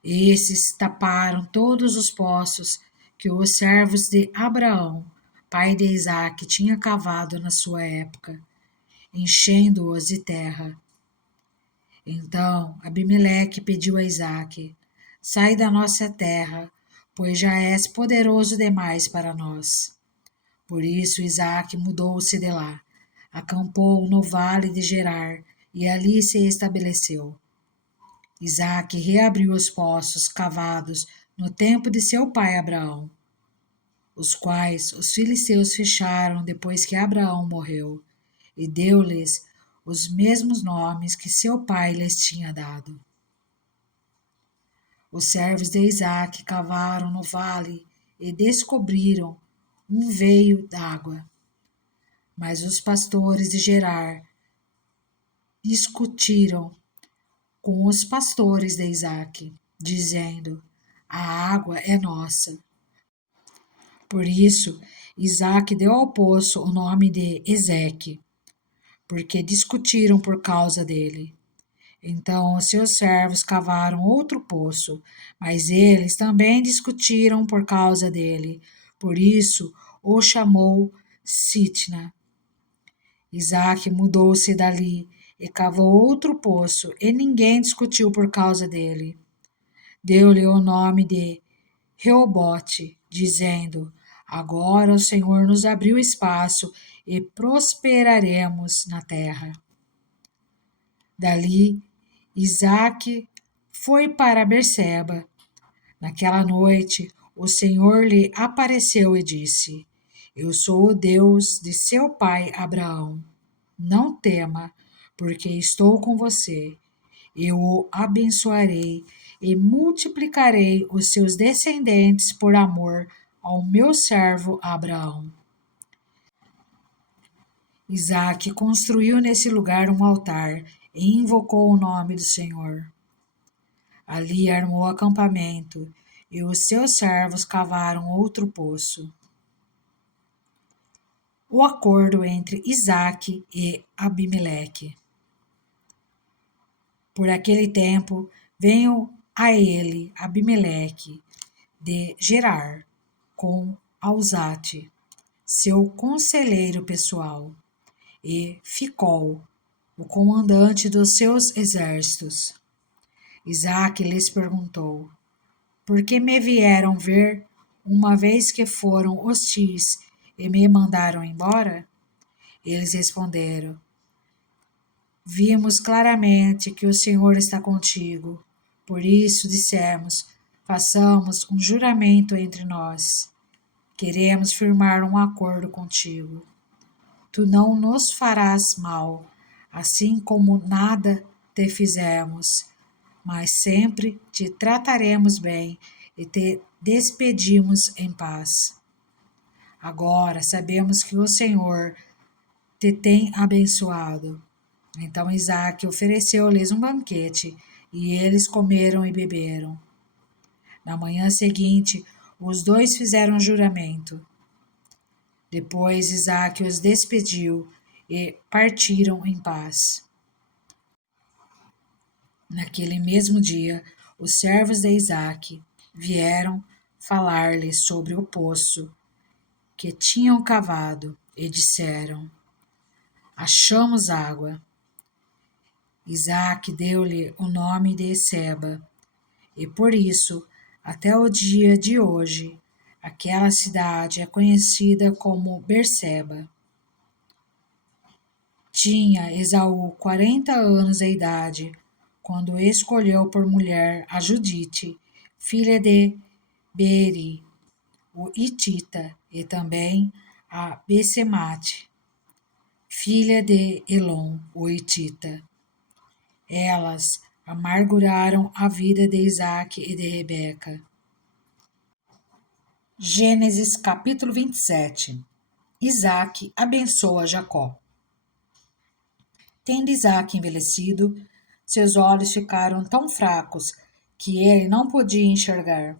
Esses taparam todos os poços que os servos de Abraão, pai de Isaque, tinha cavado na sua época, enchendo-os de terra. Então Abimeleque pediu a Isaque: sai da nossa terra, pois já és poderoso demais para nós. Por isso Isaque mudou-se de lá, acampou no vale de Gerar e ali se estabeleceu. Isaque reabriu os poços cavados no tempo de seu pai Abraão, os quais os filisteus fecharam depois que Abraão morreu, e deu-lhes os mesmos nomes que seu pai lhes tinha dado. Os servos de Isaque cavaram no vale e descobriram um veio d'água. Mas os pastores de Gerar discutiram com os pastores de Isaque, dizendo: a água é nossa. Por isso, Isaque deu ao poço o nome de Ezeque, porque discutiram por causa dele. Então os seus servos cavaram outro poço, mas eles também discutiram por causa dele. Por isso o chamou Sitna. Isaque mudou-se dali e cavou outro poço, e ninguém discutiu por causa dele. Deu-lhe o nome de Reobote, dizendo: agora o Senhor nos abriu espaço e prosperaremos na terra. Dali, Isaque foi para Berseba. Naquela noite, o Senhor lhe apareceu e disse: eu sou o Deus de seu pai Abraão. Não tema, porque estou com você. Eu o abençoarei e multiplicarei os seus descendentes por amor ao meu servo Abraão. Isaque construiu nesse lugar um altar e invocou o nome do Senhor. Ali armou acampamento e os seus servos cavaram outro poço. O acordo entre Isaque e Abimeleque. Por aquele tempo veio a ele Abimeleque de Gerar com Alzate, seu conselheiro pessoal, e Ficol, o comandante dos seus exércitos. Isaque lhes perguntou: por que me vieram ver, uma vez que foram hostis e me mandaram embora? Eles responderam: vimos claramente que o Senhor está contigo. Por isso dissemos: façamos um juramento entre nós. Queremos firmar um acordo contigo. Tu não nos farás mal, assim como nada te fizemos, mas sempre te trataremos bem e te despedimos em paz. Agora sabemos que o Senhor te tem abençoado. Então Isaque ofereceu-lhes um banquete, e eles comeram e beberam. Na manhã seguinte, os dois fizeram juramento. Depois Isaque os despediu e partiram em paz. Naquele mesmo dia, os servos de Isaque vieram falar-lhe sobre o poço que tinham cavado e disseram: achamos água. Isaque deu-lhe o nome de Seba, e por isso, até o dia de hoje, aquela cidade é conhecida como Berseba. Tinha Esaú 40 anos de idade, quando escolheu por mulher a Judite, filha de Beeri, o Hitita, e também a Besemate, filha de Elon, o Hitita. Elas amarguraram a vida de Isaque e de Rebeca. Gênesis capítulo 27. Isaque abençoa Jacó. Tendo Isaque envelhecido, seus olhos ficaram tão fracos que ele não podia enxergar.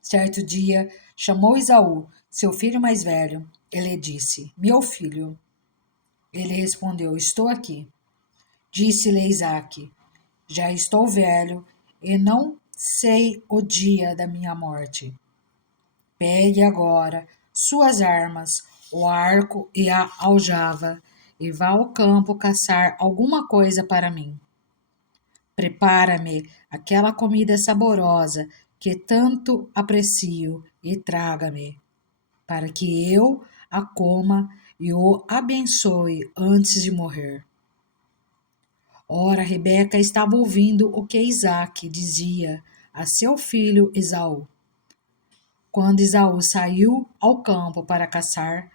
Certo dia, chamou Esaú, seu filho mais velho, e lhe disse: Meu filho. Ele respondeu: Estou aqui. Disse-lhe Isaque: Já estou velho e não sei o dia da minha morte. Pegue agora suas armas, o arco e a aljava, e vá ao campo caçar alguma coisa para mim. Prepara-me aquela comida saborosa que tanto aprecio e traga-me, para que eu a coma e o abençoe antes de morrer. Ora, Rebeca estava ouvindo o que Isaque dizia a seu filho Esaú. Quando Esaú saiu ao campo para caçar,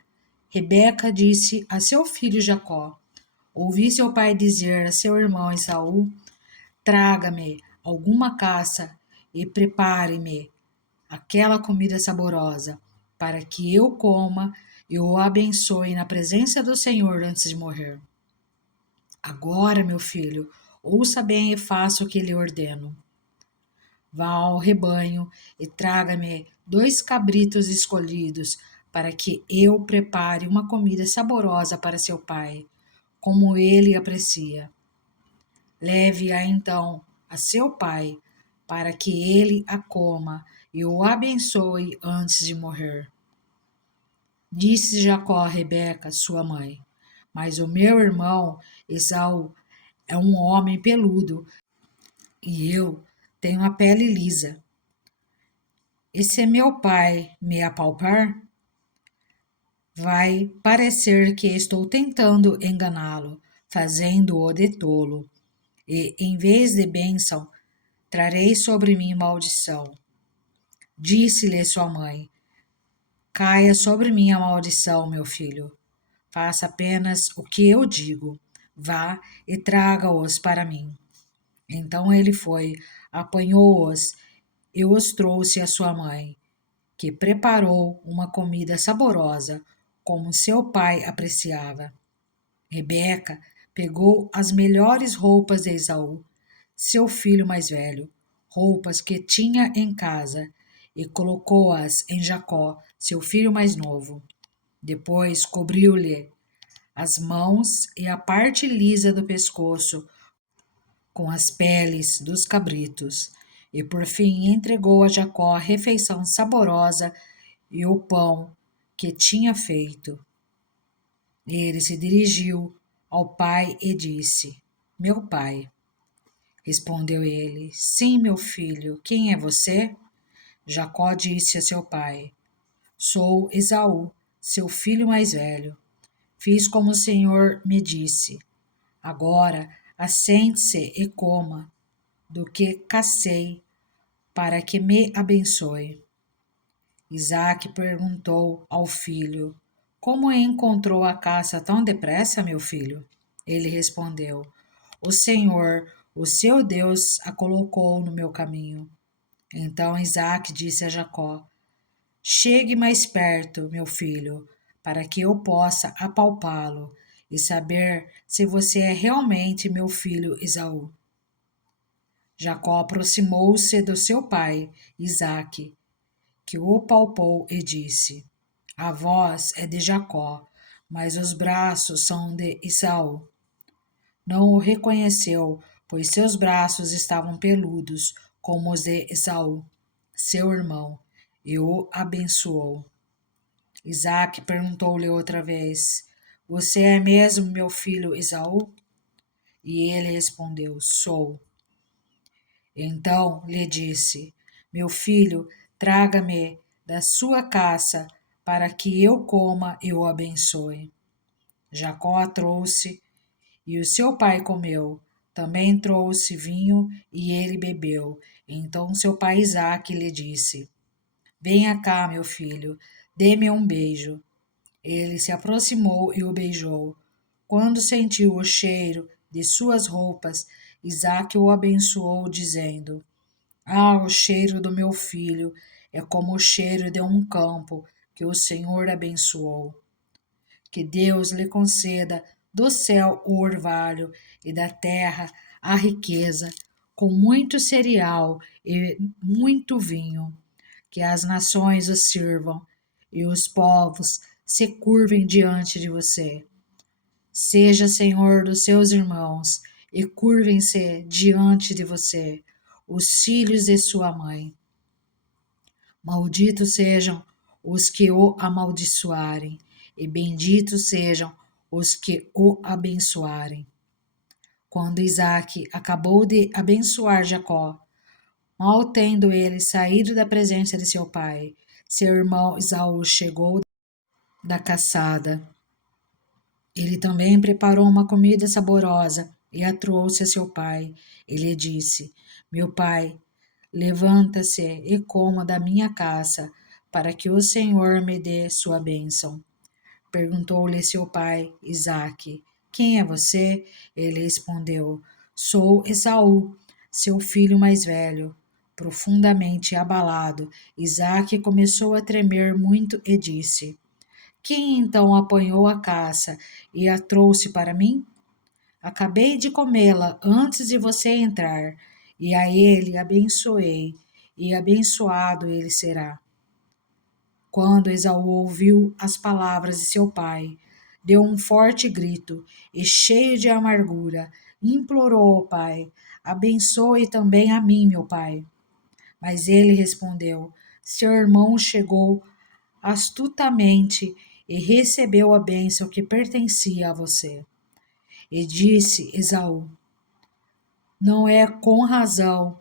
Rebeca disse a seu filho Jacó: Ouvi seu pai dizer a seu irmão Esaú: Traga-me alguma caça e prepare-me aquela comida saborosa, para que eu coma e o abençoe na presença do Senhor antes de morrer. Agora, meu filho, ouça bem e faça o que lhe ordeno. Vá ao rebanho e traga-me 2 cabritos escolhidos, para que eu prepare uma comida saborosa para seu pai, como ele aprecia. Leve-a então a seu pai, para que ele a coma e o abençoe antes de morrer. Disse Jacó a Rebeca, sua mãe: Mas o meu irmão Esaú é um homem peludo e eu tenho a pele lisa. E se meu pai me apalpar, vai parecer que estou tentando enganá-lo, fazendo-o de tolo. E, em vez de bênção, trarei sobre mim maldição. Disse-lhe sua mãe: Caia sobre mim a maldição, meu filho. Faça apenas o que eu digo. Vá e traga-os para mim. Então ele foi, apanhou-os e os trouxe à sua mãe, que preparou uma comida saborosa, como seu pai apreciava. Rebeca pegou as melhores roupas de Esaú, seu filho mais velho, roupas que tinha em casa, e colocou-as em Jacó, seu filho mais novo. Depois cobriu-lhe as mãos e a parte lisa do pescoço com as peles dos cabritos, e por fim entregou a Jacó a refeição saborosa e o pão que tinha feito. Ele se dirigiu ao pai e disse: Meu pai. Respondeu ele: Sim, meu filho, quem é você? Jacó disse a seu pai: Sou Esaú, seu filho mais velho. Fiz como o Senhor me disse. Agora assente-se e coma do que cacei, para que me abençoe. Isaque perguntou ao filho: Como encontrou a caça tão depressa, meu filho? Ele respondeu: O Senhor, o seu Deus, a colocou no meu caminho. Então Isaque disse a Jacó: Chegue mais perto, meu filho, para que eu possa apalpá-lo e saber se você é realmente meu filho Esaú. Jacó aproximou-se do seu pai, Isaque, que o palpou e disse: A voz é de Jacó, mas os braços são de Esaú. Não o reconheceu, pois seus braços estavam peludos, como os de Esaú, seu irmão, e o abençoou. Isaque perguntou-lhe outra vez: Você é mesmo meu filho Esaú? E ele respondeu: Sou. Então lhe disse: Meu filho, traga-me da sua caça, para que eu coma e o abençoe. Jacó a trouxe, e o seu pai comeu. Também trouxe vinho, e ele bebeu. Então seu pai Isaque lhe disse: Venha cá, meu filho, dê-me um beijo. Ele se aproximou e o beijou. Quando sentiu o cheiro de suas roupas, Isaque o abençoou, dizendo: Ah, o cheiro do meu filho é como o cheiro de um campo que o Senhor abençoou. Que Deus lhe conceda do céu o orvalho e da terra a riqueza, com muito cereal e muito vinho. Que as nações o sirvam e os povos se curvem diante de você. Seja senhor dos seus irmãos e curvem-se diante de você, os filhos de sua mãe. Malditos sejam os que o amaldiçoarem, e benditos sejam os que o abençoarem. Quando Isaque acabou de abençoar Jacó, mal tendo ele saído da presença de seu pai, seu irmão Esaú chegou da caçada. Ele também preparou uma comida saborosa e a trouxe a seu pai. Ele disse: Meu pai, levanta-se e coma da minha caça, para que o Senhor me dê sua bênção. Perguntou-lhe seu pai, Isaque: Quem é você? Ele respondeu: Sou Esaú, seu filho mais velho. Profundamente abalado, Isaque começou a tremer muito e disse: Quem então apanhou a caça e a trouxe para mim? Acabei de comê-la antes de você entrar, e a ele abençoei, e abençoado ele será. Quando Esaú ouviu as palavras de seu pai, deu um forte grito e, cheio de amargura, implorou ao pai: Abençoe também a mim, meu pai. Mas ele respondeu: Seu irmão chegou astutamente e recebeu a bênção que pertencia a você. E disse Esaú: Não é com razão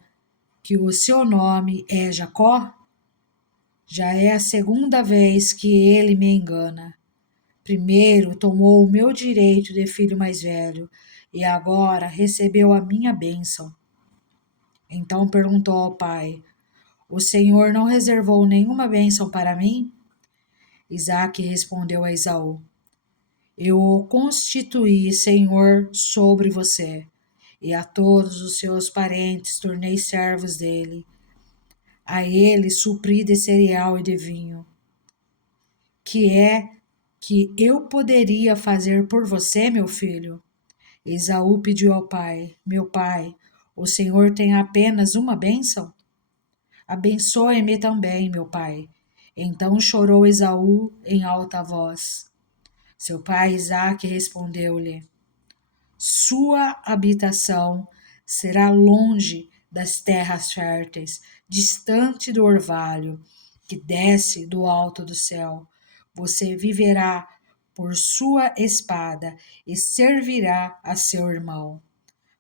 que o seu nome é Jacó? Já é a segunda vez que ele me engana. Primeiro tomou o meu direito de filho mais velho e agora recebeu a minha bênção. Então perguntou ao pai: O Senhor não reservou nenhuma bênção para mim? Isaque respondeu a Esaú: Eu o constituí senhor sobre você, e a todos os seus parentes tornei servos dele. A ele supri de cereal e de vinho. Que é que eu poderia fazer por você, meu filho? Esaú pediu ao pai: Meu pai, o Senhor tem apenas uma bênção? Abençoe-me também, meu pai. Então chorou Esaú em alta voz. Seu pai Isaque respondeu-lhe: Sua habitação será longe das terras férteis, distante do orvalho que desce do alto do céu. Você viverá por sua espada e servirá a seu irmão.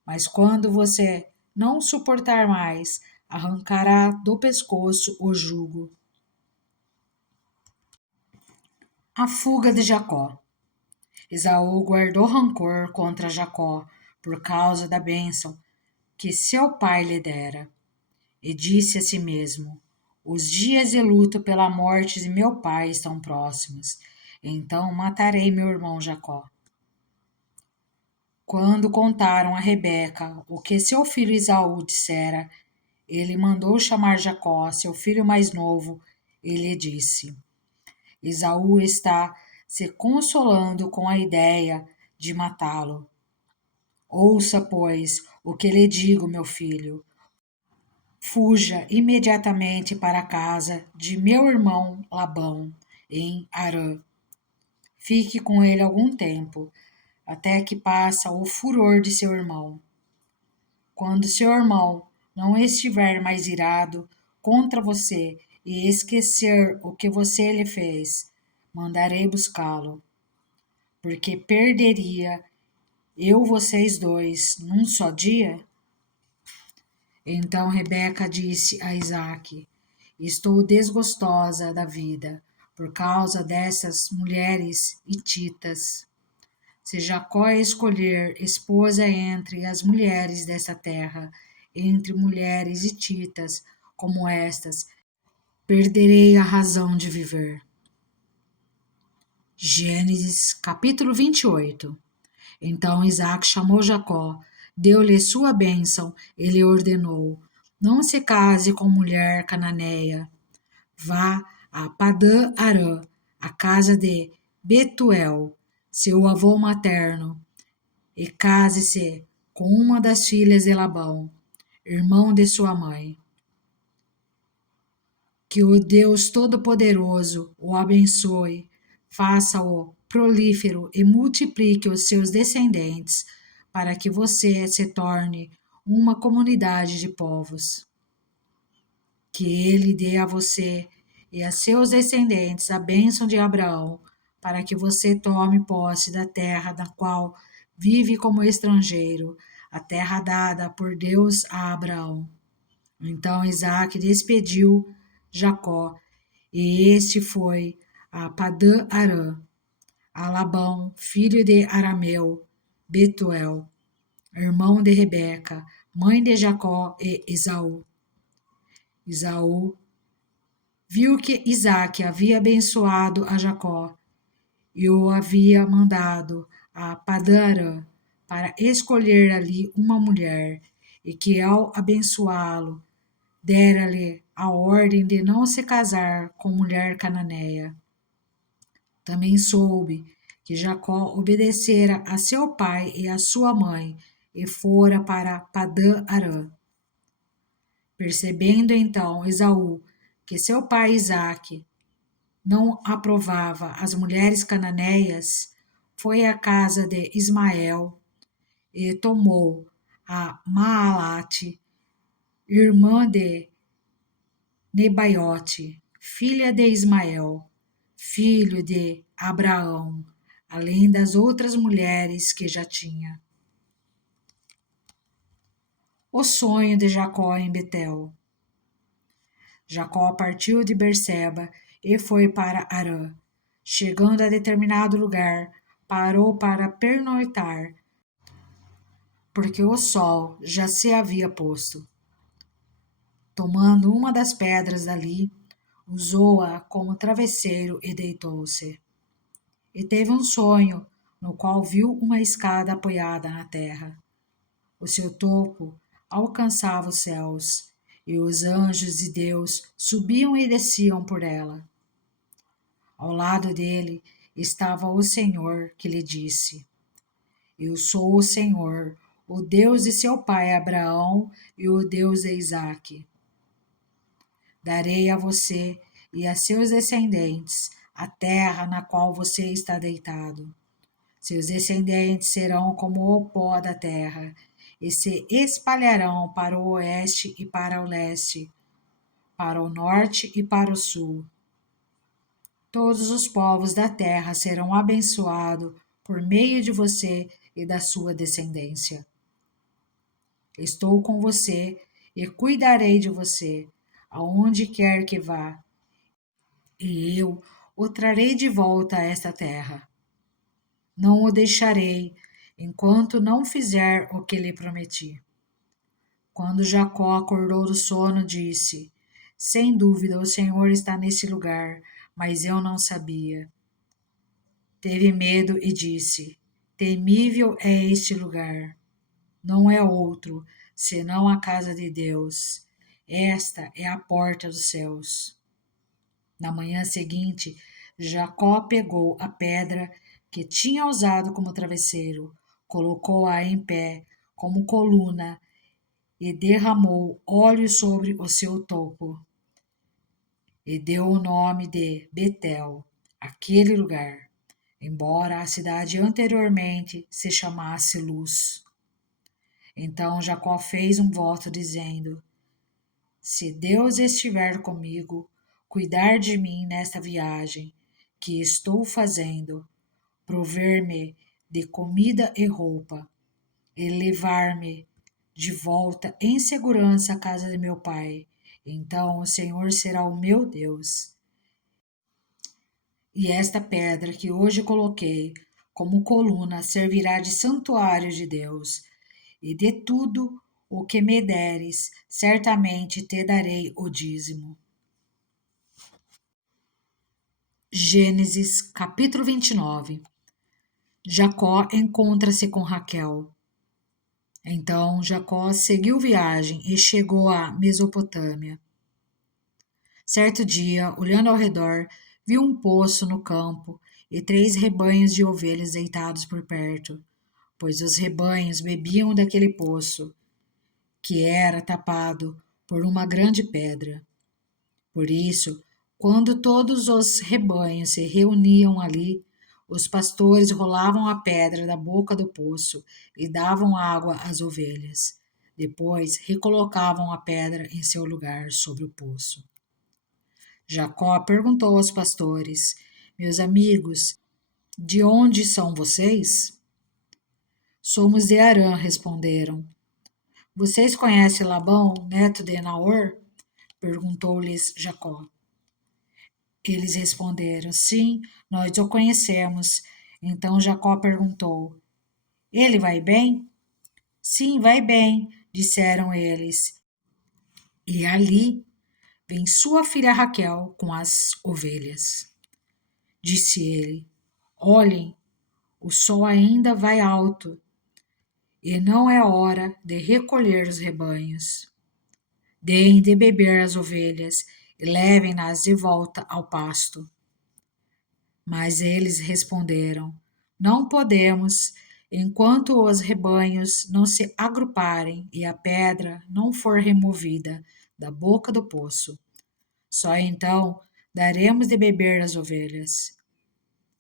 Mas quando você não suportar mais, arrancará do pescoço o jugo. A fuga de Jacó. Esaú guardou rancor contra Jacó por causa da bênção que seu pai lhe dera, e disse a si mesmo: Os dias de luto pela morte de meu pai estão próximos, então matarei meu irmão Jacó. Quando contaram a Rebeca o que seu filho Esaú dissera, ele mandou chamar Jacó, seu filho mais novo, e lhe disse: Esaú está se consolando com a ideia de matá-lo. Ouça, pois, o que lhe digo, meu filho. Fuja imediatamente para a casa de meu irmão Labão, em Harã. Fique com ele algum tempo, até que passa o furor de seu irmão. Quando seu irmão não estiver mais irado contra você e esquecer o que você lhe fez, mandarei buscá-lo, porque perderia eu vocês dois num só dia? Então Rebeca disse a Isaque: Estou desgostosa da vida por causa dessas mulheres hititas. Se Jacó escolher esposa entre as mulheres desta terra, entre mulheres hititas como estas, perderei a razão de viver. Gênesis capítulo 28. Então Isaac chamou Jacó, deu-lhe sua bênção e lhe ordenou: não se case com mulher cananeia. Vá a Padã Arã, a casa de Betuel, seu avô materno, e case-se com uma das filhas de Labão, irmão de sua mãe. Que o Deus Todo-Poderoso o abençoe, faça-o prolífero e multiplique os seus descendentes, para que você se torne uma comunidade de povos. Que ele dê a você e a seus descendentes a bênção de Abraão, para que você tome posse da terra da qual vive como estrangeiro, a terra dada por Deus a Abraão. Então Isaac despediu Jacó, e este foi a Padã Arã, a Labão, filho de Arameu, Betuel, irmão de Rebeca, mãe de Jacó e Esaú. Esaú viu que Isaac havia abençoado a Jacó e o havia mandado a Padã Arã para escolher ali uma mulher, e que ao abençoá-lo dera-lhe a ordem de não se casar com mulher cananeia. Também soube que Jacó obedecera a seu pai e a sua mãe e fora para Padã Arã. Percebendo então Esaú que seu pai Isaque não aprovava as mulheres cananeias, foi à casa de Ismael e tomou a Maalate, irmã de Nebaiote, filha de Ismael, filho de Abraão, além das outras mulheres que já tinha. O sonho de Jacó em Betel. Jacó partiu de Berseba e foi para Harã. Chegando a determinado lugar, parou para pernoitar, porque o sol já se havia posto. Tomando uma das pedras dali, usou-a como travesseiro e deitou-se. E teve um sonho, no qual viu uma escada apoiada na terra. O seu topo alcançava os céus, e os anjos de Deus subiam e desciam por ela. Ao lado dele estava o Senhor, que lhe disse: eu sou o Senhor, o Deus de seu pai Abraão e o Deus de Isaque. Darei a você e a seus descendentes a terra na qual você está deitado. Seus descendentes serão como o pó da terra, e se espalharão para o oeste e para o leste, para o norte e para o sul. Todos os povos da terra serão abençoados por meio de você e da sua descendência. Estou com você e cuidarei de você, aonde quer que vá, e eu o trarei de volta a esta terra. Não o deixarei, enquanto não fizer o que lhe prometi. Quando Jacó acordou do sono, disse: sem dúvida o Senhor está nesse lugar, mas eu não sabia. Teve medo e disse: temível é este lugar. Não é outro, senão a casa de Deus. Esta é a porta dos céus. Na manhã seguinte, Jacó pegou a pedra que tinha usado como travesseiro, colocou-a em pé como coluna e derramou óleo sobre o seu topo. E deu o nome de Betel, aquele lugar, embora a cidade anteriormente se chamasse Luz. Então Jacó fez um voto dizendo: se Deus estiver comigo, cuidar de mim nesta viagem que estou fazendo, prover-me de comida e roupa, e levar-me de volta em segurança à casa de meu pai, então o Senhor será o meu Deus. E esta pedra que hoje coloquei como coluna servirá de santuário de Deus, e de tudo o que me deres, certamente te darei o dízimo. Gênesis capítulo 29. Jacó encontra-se com Raquel. Então Jacó seguiu viagem e chegou à Mesopotâmia. Certo dia, olhando ao redor, viu um poço no campo e 3 rebanhos de ovelhas deitados por perto, pois os rebanhos bebiam daquele poço, que era tapado por uma grande pedra. Por isso, quando todos os rebanhos se reuniam ali, os pastores rolavam a pedra da boca do poço e davam água às ovelhas. Depois, recolocavam a pedra em seu lugar sobre o poço. Jacó perguntou aos pastores: Meus amigos, de onde são vocês? Somos de Harã, responderam. Vocês conhecem Labão, neto de Naor? Perguntou-lhes Jacó. Eles responderam: Sim, nós o conhecemos. Então Jacó perguntou: Ele vai bem? Sim, vai bem, disseram eles. E ali vem sua filha Raquel com as ovelhas. Disse ele: Olhem, o sol ainda vai alto e não é hora de recolher os rebanhos. Deem de beber as ovelhas e levem-nas de volta ao pasto. Mas eles responderam: Não podemos, enquanto os rebanhos não se agruparem e a pedra não for removida da boca do poço. Só então daremos de beber às ovelhas.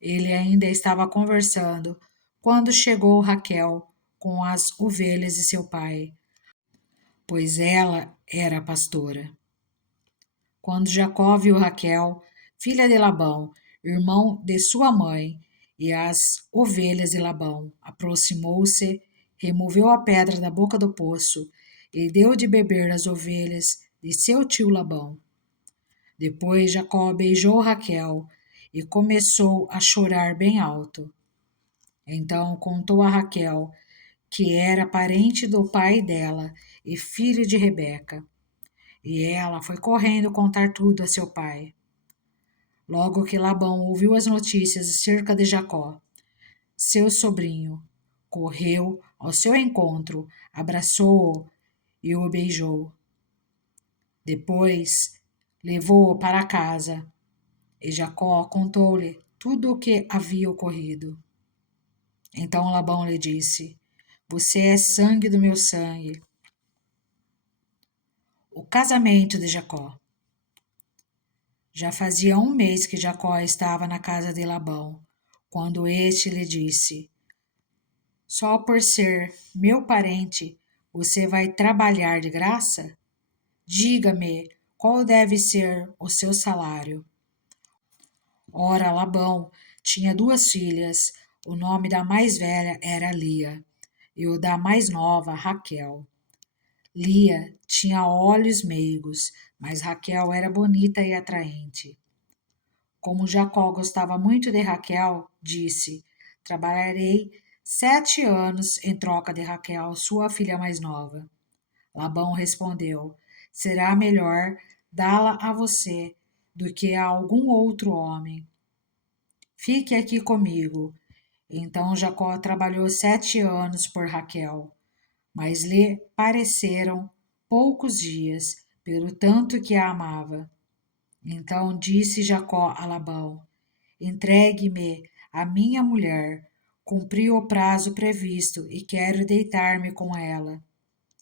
Ele ainda estava conversando quando chegou Raquel com as ovelhas de seu pai, pois ela era pastora. Quando Jacó viu Raquel, filha de Labão, irmão de sua mãe, e as ovelhas de Labão, aproximou-se, removeu a pedra da boca do poço e deu de beber às ovelhas de seu tio Labão. Depois Jacó beijou Raquel e começou a chorar bem alto. Então contou a Raquel que era parente do pai dela e filho de Rebeca. E ela foi correndo contar tudo a seu pai. Logo que Labão ouviu as notícias acerca de Jacó, seu sobrinho, correu ao seu encontro, abraçou-o e o beijou. Depois, levou-o para casa e Jacó contou-lhe tudo o que havia ocorrido. Então Labão lhe disse: Você é sangue do meu sangue. O casamento de Jacó. Já fazia 1 mês que Jacó estava na casa de Labão, quando este lhe disse: Só por ser meu parente, você vai trabalhar de graça? Diga-me qual deve ser o seu salário. Ora, Labão tinha 2 filhas, o nome da mais velha era Lia, e o da mais nova, Raquel. Lia tinha olhos meigos, mas Raquel era bonita e atraente. Como Jacó gostava muito de Raquel, disse: Trabalharei 7 anos em troca de Raquel, sua filha mais nova. Labão respondeu: Será melhor dá-la a você do que a algum outro homem. Fique aqui comigo. Então Jacó trabalhou 7 anos por Raquel, mas lhe pareceram poucos dias, pelo tanto que a amava. Então disse Jacó a Labão: Entregue-me a minha mulher. Cumpri o prazo previsto e quero deitar-me com ela.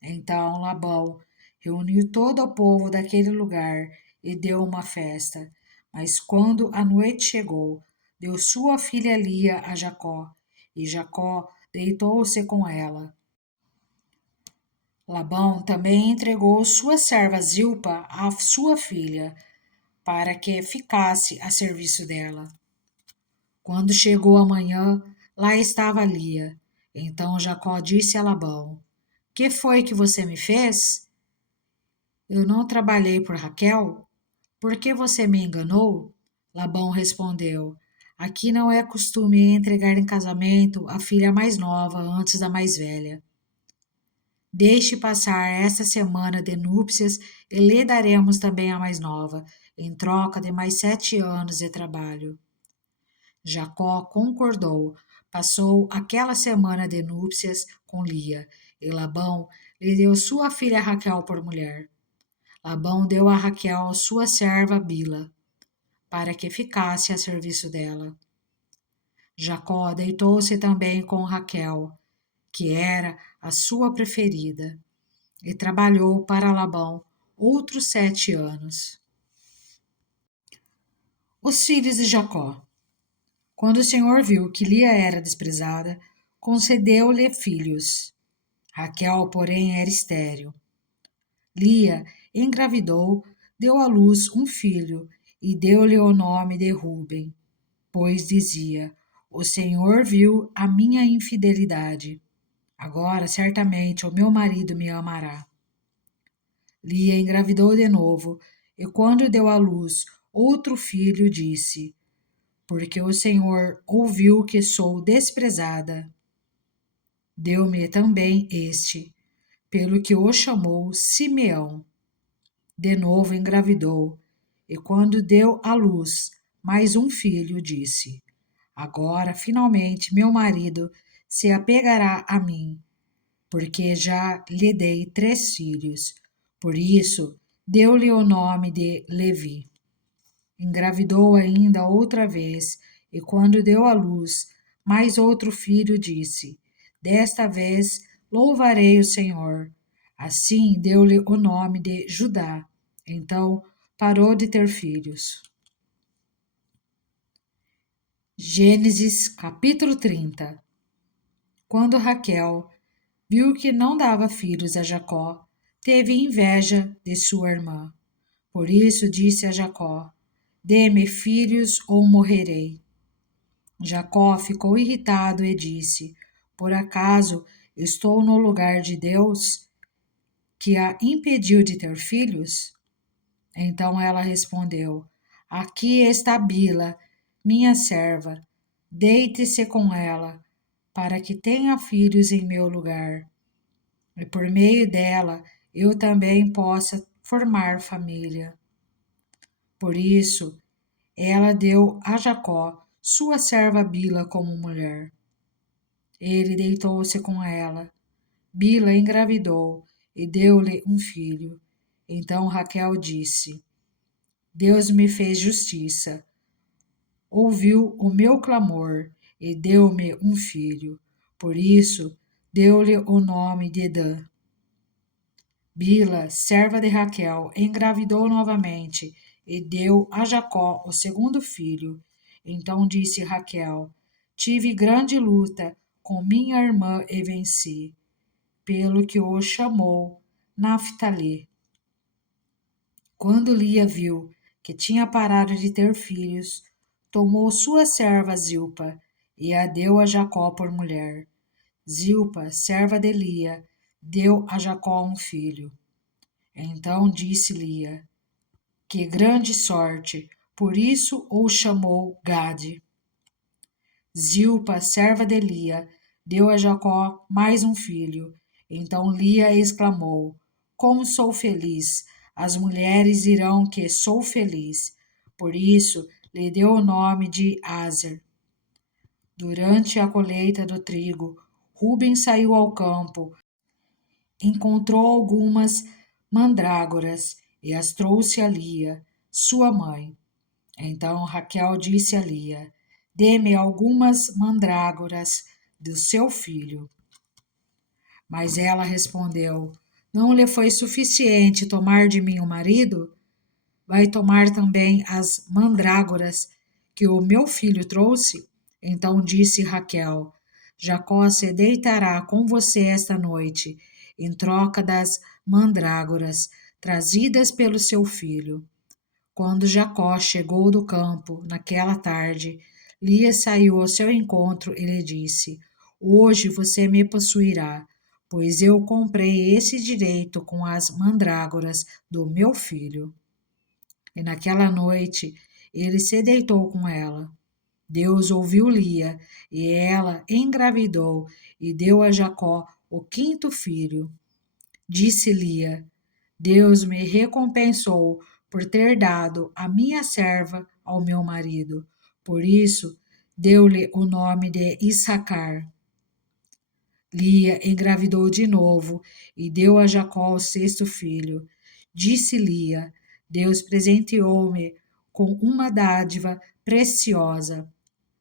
Então Labão reuniu todo o povo daquele lugar e deu uma festa. Mas quando a noite chegou, deu sua filha Lia a Jacó, e Jacó deitou-se com ela. Labão também entregou sua serva Zilpa à sua filha, para que ficasse a serviço dela. Quando chegou a manhã, lá estava Lia. Então Jacó disse a Labão: Que foi que você me fez? Eu não trabalhei por Raquel? Por que você me enganou? Labão respondeu: Aqui não é costume entregar em casamento a filha mais nova antes da mais velha. Deixe passar esta semana de núpcias e lhe daremos também a mais nova. em troca de mais 7 anos de trabalho. Jacó concordou, passou aquela semana de núpcias com Lia, e Labão lhe deu sua filha Raquel por mulher. Labão deu a Raquel sua serva Bila, para que ficasse a serviço dela. Jacó deitou-se também com Raquel, que era a sua preferida, e trabalhou para Labão outros 7 anos. Os filhos de Jacó. Quando o Senhor viu que Lia era desprezada, concedeu-lhe filhos. Raquel, porém, era estéril. Lia engravidou, deu à luz um filho e deu-lhe o nome de Ruben, pois dizia: O Senhor viu a minha infidelidade. Agora, certamente, o meu marido me amará. Lia engravidou de novo, e quando deu à luz outro filho, disse: Porque o Senhor ouviu que sou desprezada. Deu-me também este, pelo que o chamou Simeão. De novo engravidou, e quando deu à luz mais um filho, disse: Agora, finalmente, meu marido se apegará a mim, porque já lhe dei 3 filhos. Por isso, deu-lhe o nome de Levi. Engravidou ainda outra vez, e quando deu à luz mais outro filho, disse: Desta vez louvarei o Senhor. Assim deu-lhe o nome de Judá. Então parou de ter filhos. Gênesis capítulo 30. Quando Raquel viu que não dava filhos a Jacó, teve inveja de sua irmã. Por isso disse a Jacó: Dê-me filhos ou morrerei. Jacó ficou irritado e disse: Por acaso estou no lugar de Deus, que a impediu de ter filhos? Então ela respondeu: Aqui está Bila, minha serva. Deite-se com ela, para que tenha filhos em meu lugar, e por meio dela eu também possa formar família. Por isso, ela deu a Jacó sua serva Bila como mulher. Ele deitou-se com ela. Bila engravidou e deu-lhe um filho. Então Raquel disse: Deus me fez justiça, ouviu o meu clamor e deu-me um filho. Por isso deu-lhe o nome de Dan. Bila, serva de Raquel, engravidou novamente e deu a Jacó o segundo filho. Então disse Raquel: Tive grande luta com minha irmã e venci, pelo que o chamou Naftali. Quando Lia viu que tinha parado de ter filhos, tomou sua serva Zilpa e a deu a Jacó por mulher. Zilpa, serva de Lia, deu a Jacó um filho. Então disse Lia: Que grande sorte! Por isso o chamou Gade. Zilpa, serva de Lia, deu a Jacó mais um filho. Então Lia exclamou: Como sou feliz! As mulheres dirão que sou feliz. Por isso lhe deu o nome de Aser. Durante a colheita do trigo, Ruben saiu ao campo, encontrou algumas mandrágoras e as trouxe a Lia, sua mãe. Então Raquel disse a Lia: Dê-me algumas mandrágoras do seu filho. Mas ela respondeu: Não lhe foi suficiente tomar de mim o marido? Vai tomar também as mandrágoras que o meu filho trouxe? Então disse Raquel: Jacó se deitará com você esta noite, em troca das mandrágoras trazidas pelo seu filho. Quando Jacó chegou do campo naquela tarde, Lia saiu ao seu encontro e lhe disse: Hoje você me possuirá, pois eu comprei esse direito com as mandrágoras do meu filho. E naquela noite ele se deitou com ela. Deus ouviu Lia, e ela engravidou e deu a Jacó o quinto filho. Disse Lia: Deus me recompensou por ter dado a minha serva ao meu marido. Por isso, deu-lhe o nome de Issacar. Lia engravidou de novo e deu a Jacó o sexto filho. Disse Lia: Deus presenteou-me com uma dádiva preciosa.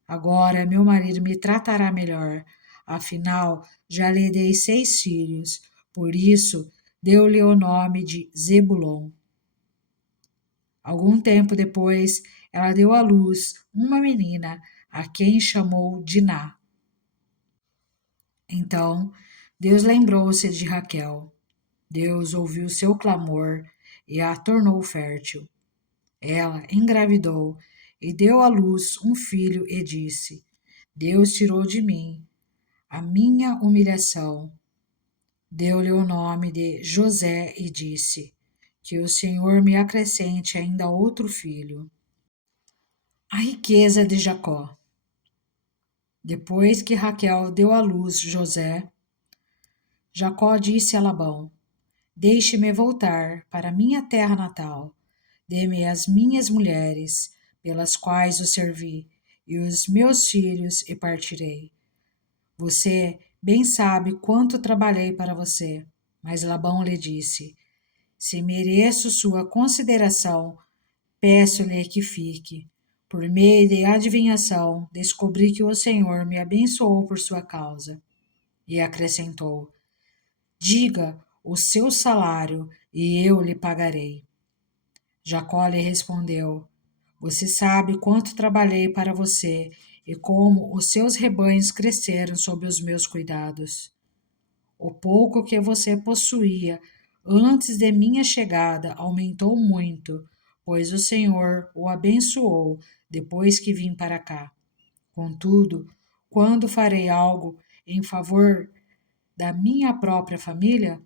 Agora meu marido me tratará melhor. Afinal, já lhe dei 6 filhos. Por isso, deu-lhe o nome de Zebulon. Algum tempo depois, ela deu à luz uma menina, a quem chamou Diná. Então, Deus lembrou-se de Raquel. Deus ouviu seu clamor e a tornou fértil. Ela engravidou e deu à luz um filho e disse: Deus tirou de mim a minha humilhação. Deu-lhe o nome de José e disse: Que o Senhor me acrescente ainda outro filho. A riqueza de Jacó. Depois que Raquel deu à luz José, Jacó disse a Labão: Deixe-me voltar para minha terra natal. Dê-me as minhas mulheres, pelas quais o servi, e os meus filhos, e partirei. Você bem sabe quanto trabalhei para você. Mas Labão lhe disse: Se mereço sua consideração, peço-lhe que fique. Por meio de adivinhação, descobri que o Senhor me abençoou por sua causa. E acrescentou: Diga o seu salário e eu lhe pagarei. Jacó lhe respondeu: Você sabe quanto trabalhei para você e como os seus rebanhos cresceram sob os meus cuidados. O pouco que você possuía antes de minha chegada aumentou muito, pois o Senhor o abençoou depois que vim para cá. Contudo, quando farei algo em favor da minha própria família?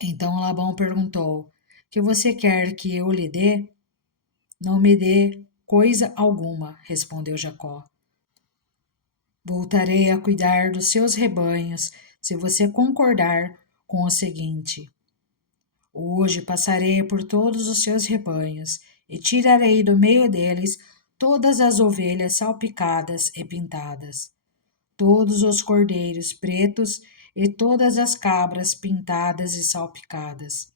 Então Labão perguntou: Que você quer que eu lhe dê? Não me dê coisa alguma, respondeu Jacó. Voltarei a cuidar dos seus rebanhos se você concordar com o seguinte: Hoje passarei por todos os seus rebanhos e tirarei do meio deles todas as ovelhas salpicadas e pintadas, todos os cordeiros pretos e todas as cabras pintadas e salpicadas.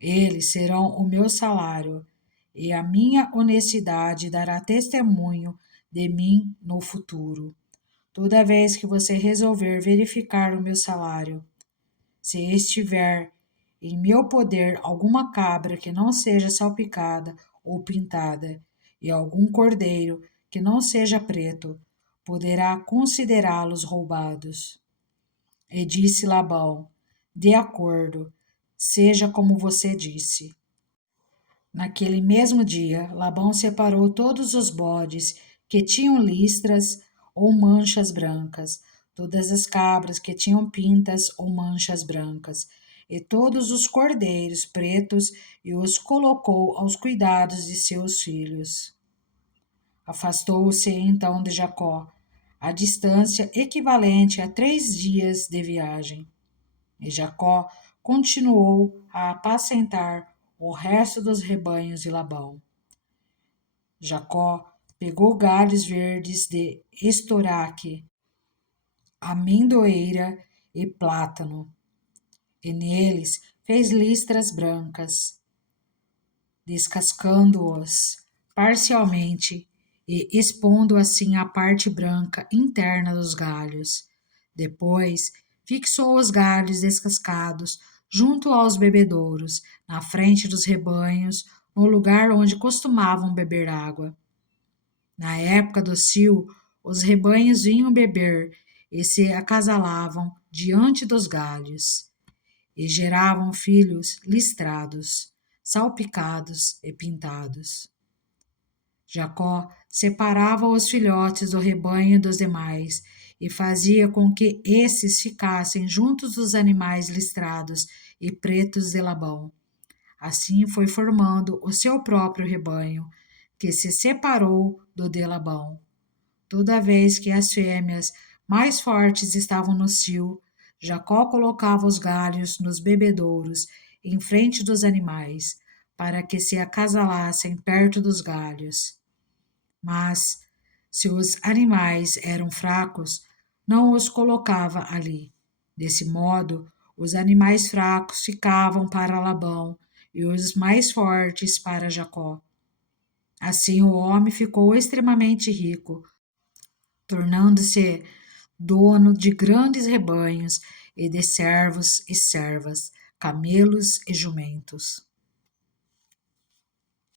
Eles serão o meu salário, e a minha honestidade dará testemunho de mim no futuro. Toda vez que você resolver verificar o meu salário, se estiver em meu poder alguma cabra que não seja salpicada ou pintada, e algum cordeiro que não seja preto, poderá considerá-los roubados. E disse Labão: De acordo, seja como você disse. Naquele mesmo dia, Labão separou todos os bodes que tinham listras ou manchas brancas, todas as cabras que tinham pintas ou manchas brancas, e todos os cordeiros pretos, e os colocou aos cuidados de seus filhos. Afastou-se então de Jacó, a distância equivalente a 3 dias de viagem. E Jacó continuou a apacentar o resto dos rebanhos de Labão. Jacó pegou galhos verdes de estoraque, amendoeira e plátano, e neles fez listras brancas, descascando-os parcialmente e expondo assim a parte branca interna dos galhos. Depois, fixou os galhos descascados junto aos bebedouros, na frente dos rebanhos, no lugar onde costumavam beber água. Na época do cio, os rebanhos vinham beber e se acasalavam diante dos galhos, e geravam filhos listrados, salpicados e pintados. Jacó separava os filhotes do rebanho dos demais e fazia com que esses ficassem juntos dos animais listrados e pretos de Labão. Assim foi formando o seu próprio rebanho, que se separou do de Labão. Toda vez que as fêmeas mais fortes estavam no cio, Jacó colocava os galhos nos bebedouros em frente dos animais, para que se acasalassem perto dos galhos. Mas, se os animais eram fracos, não os colocava ali. Desse modo, os animais fracos ficavam para Labão e os mais fortes para Jacó. Assim, o homem ficou extremamente rico, tornando-se dono de grandes rebanhos e de servos e servas, camelos e jumentos.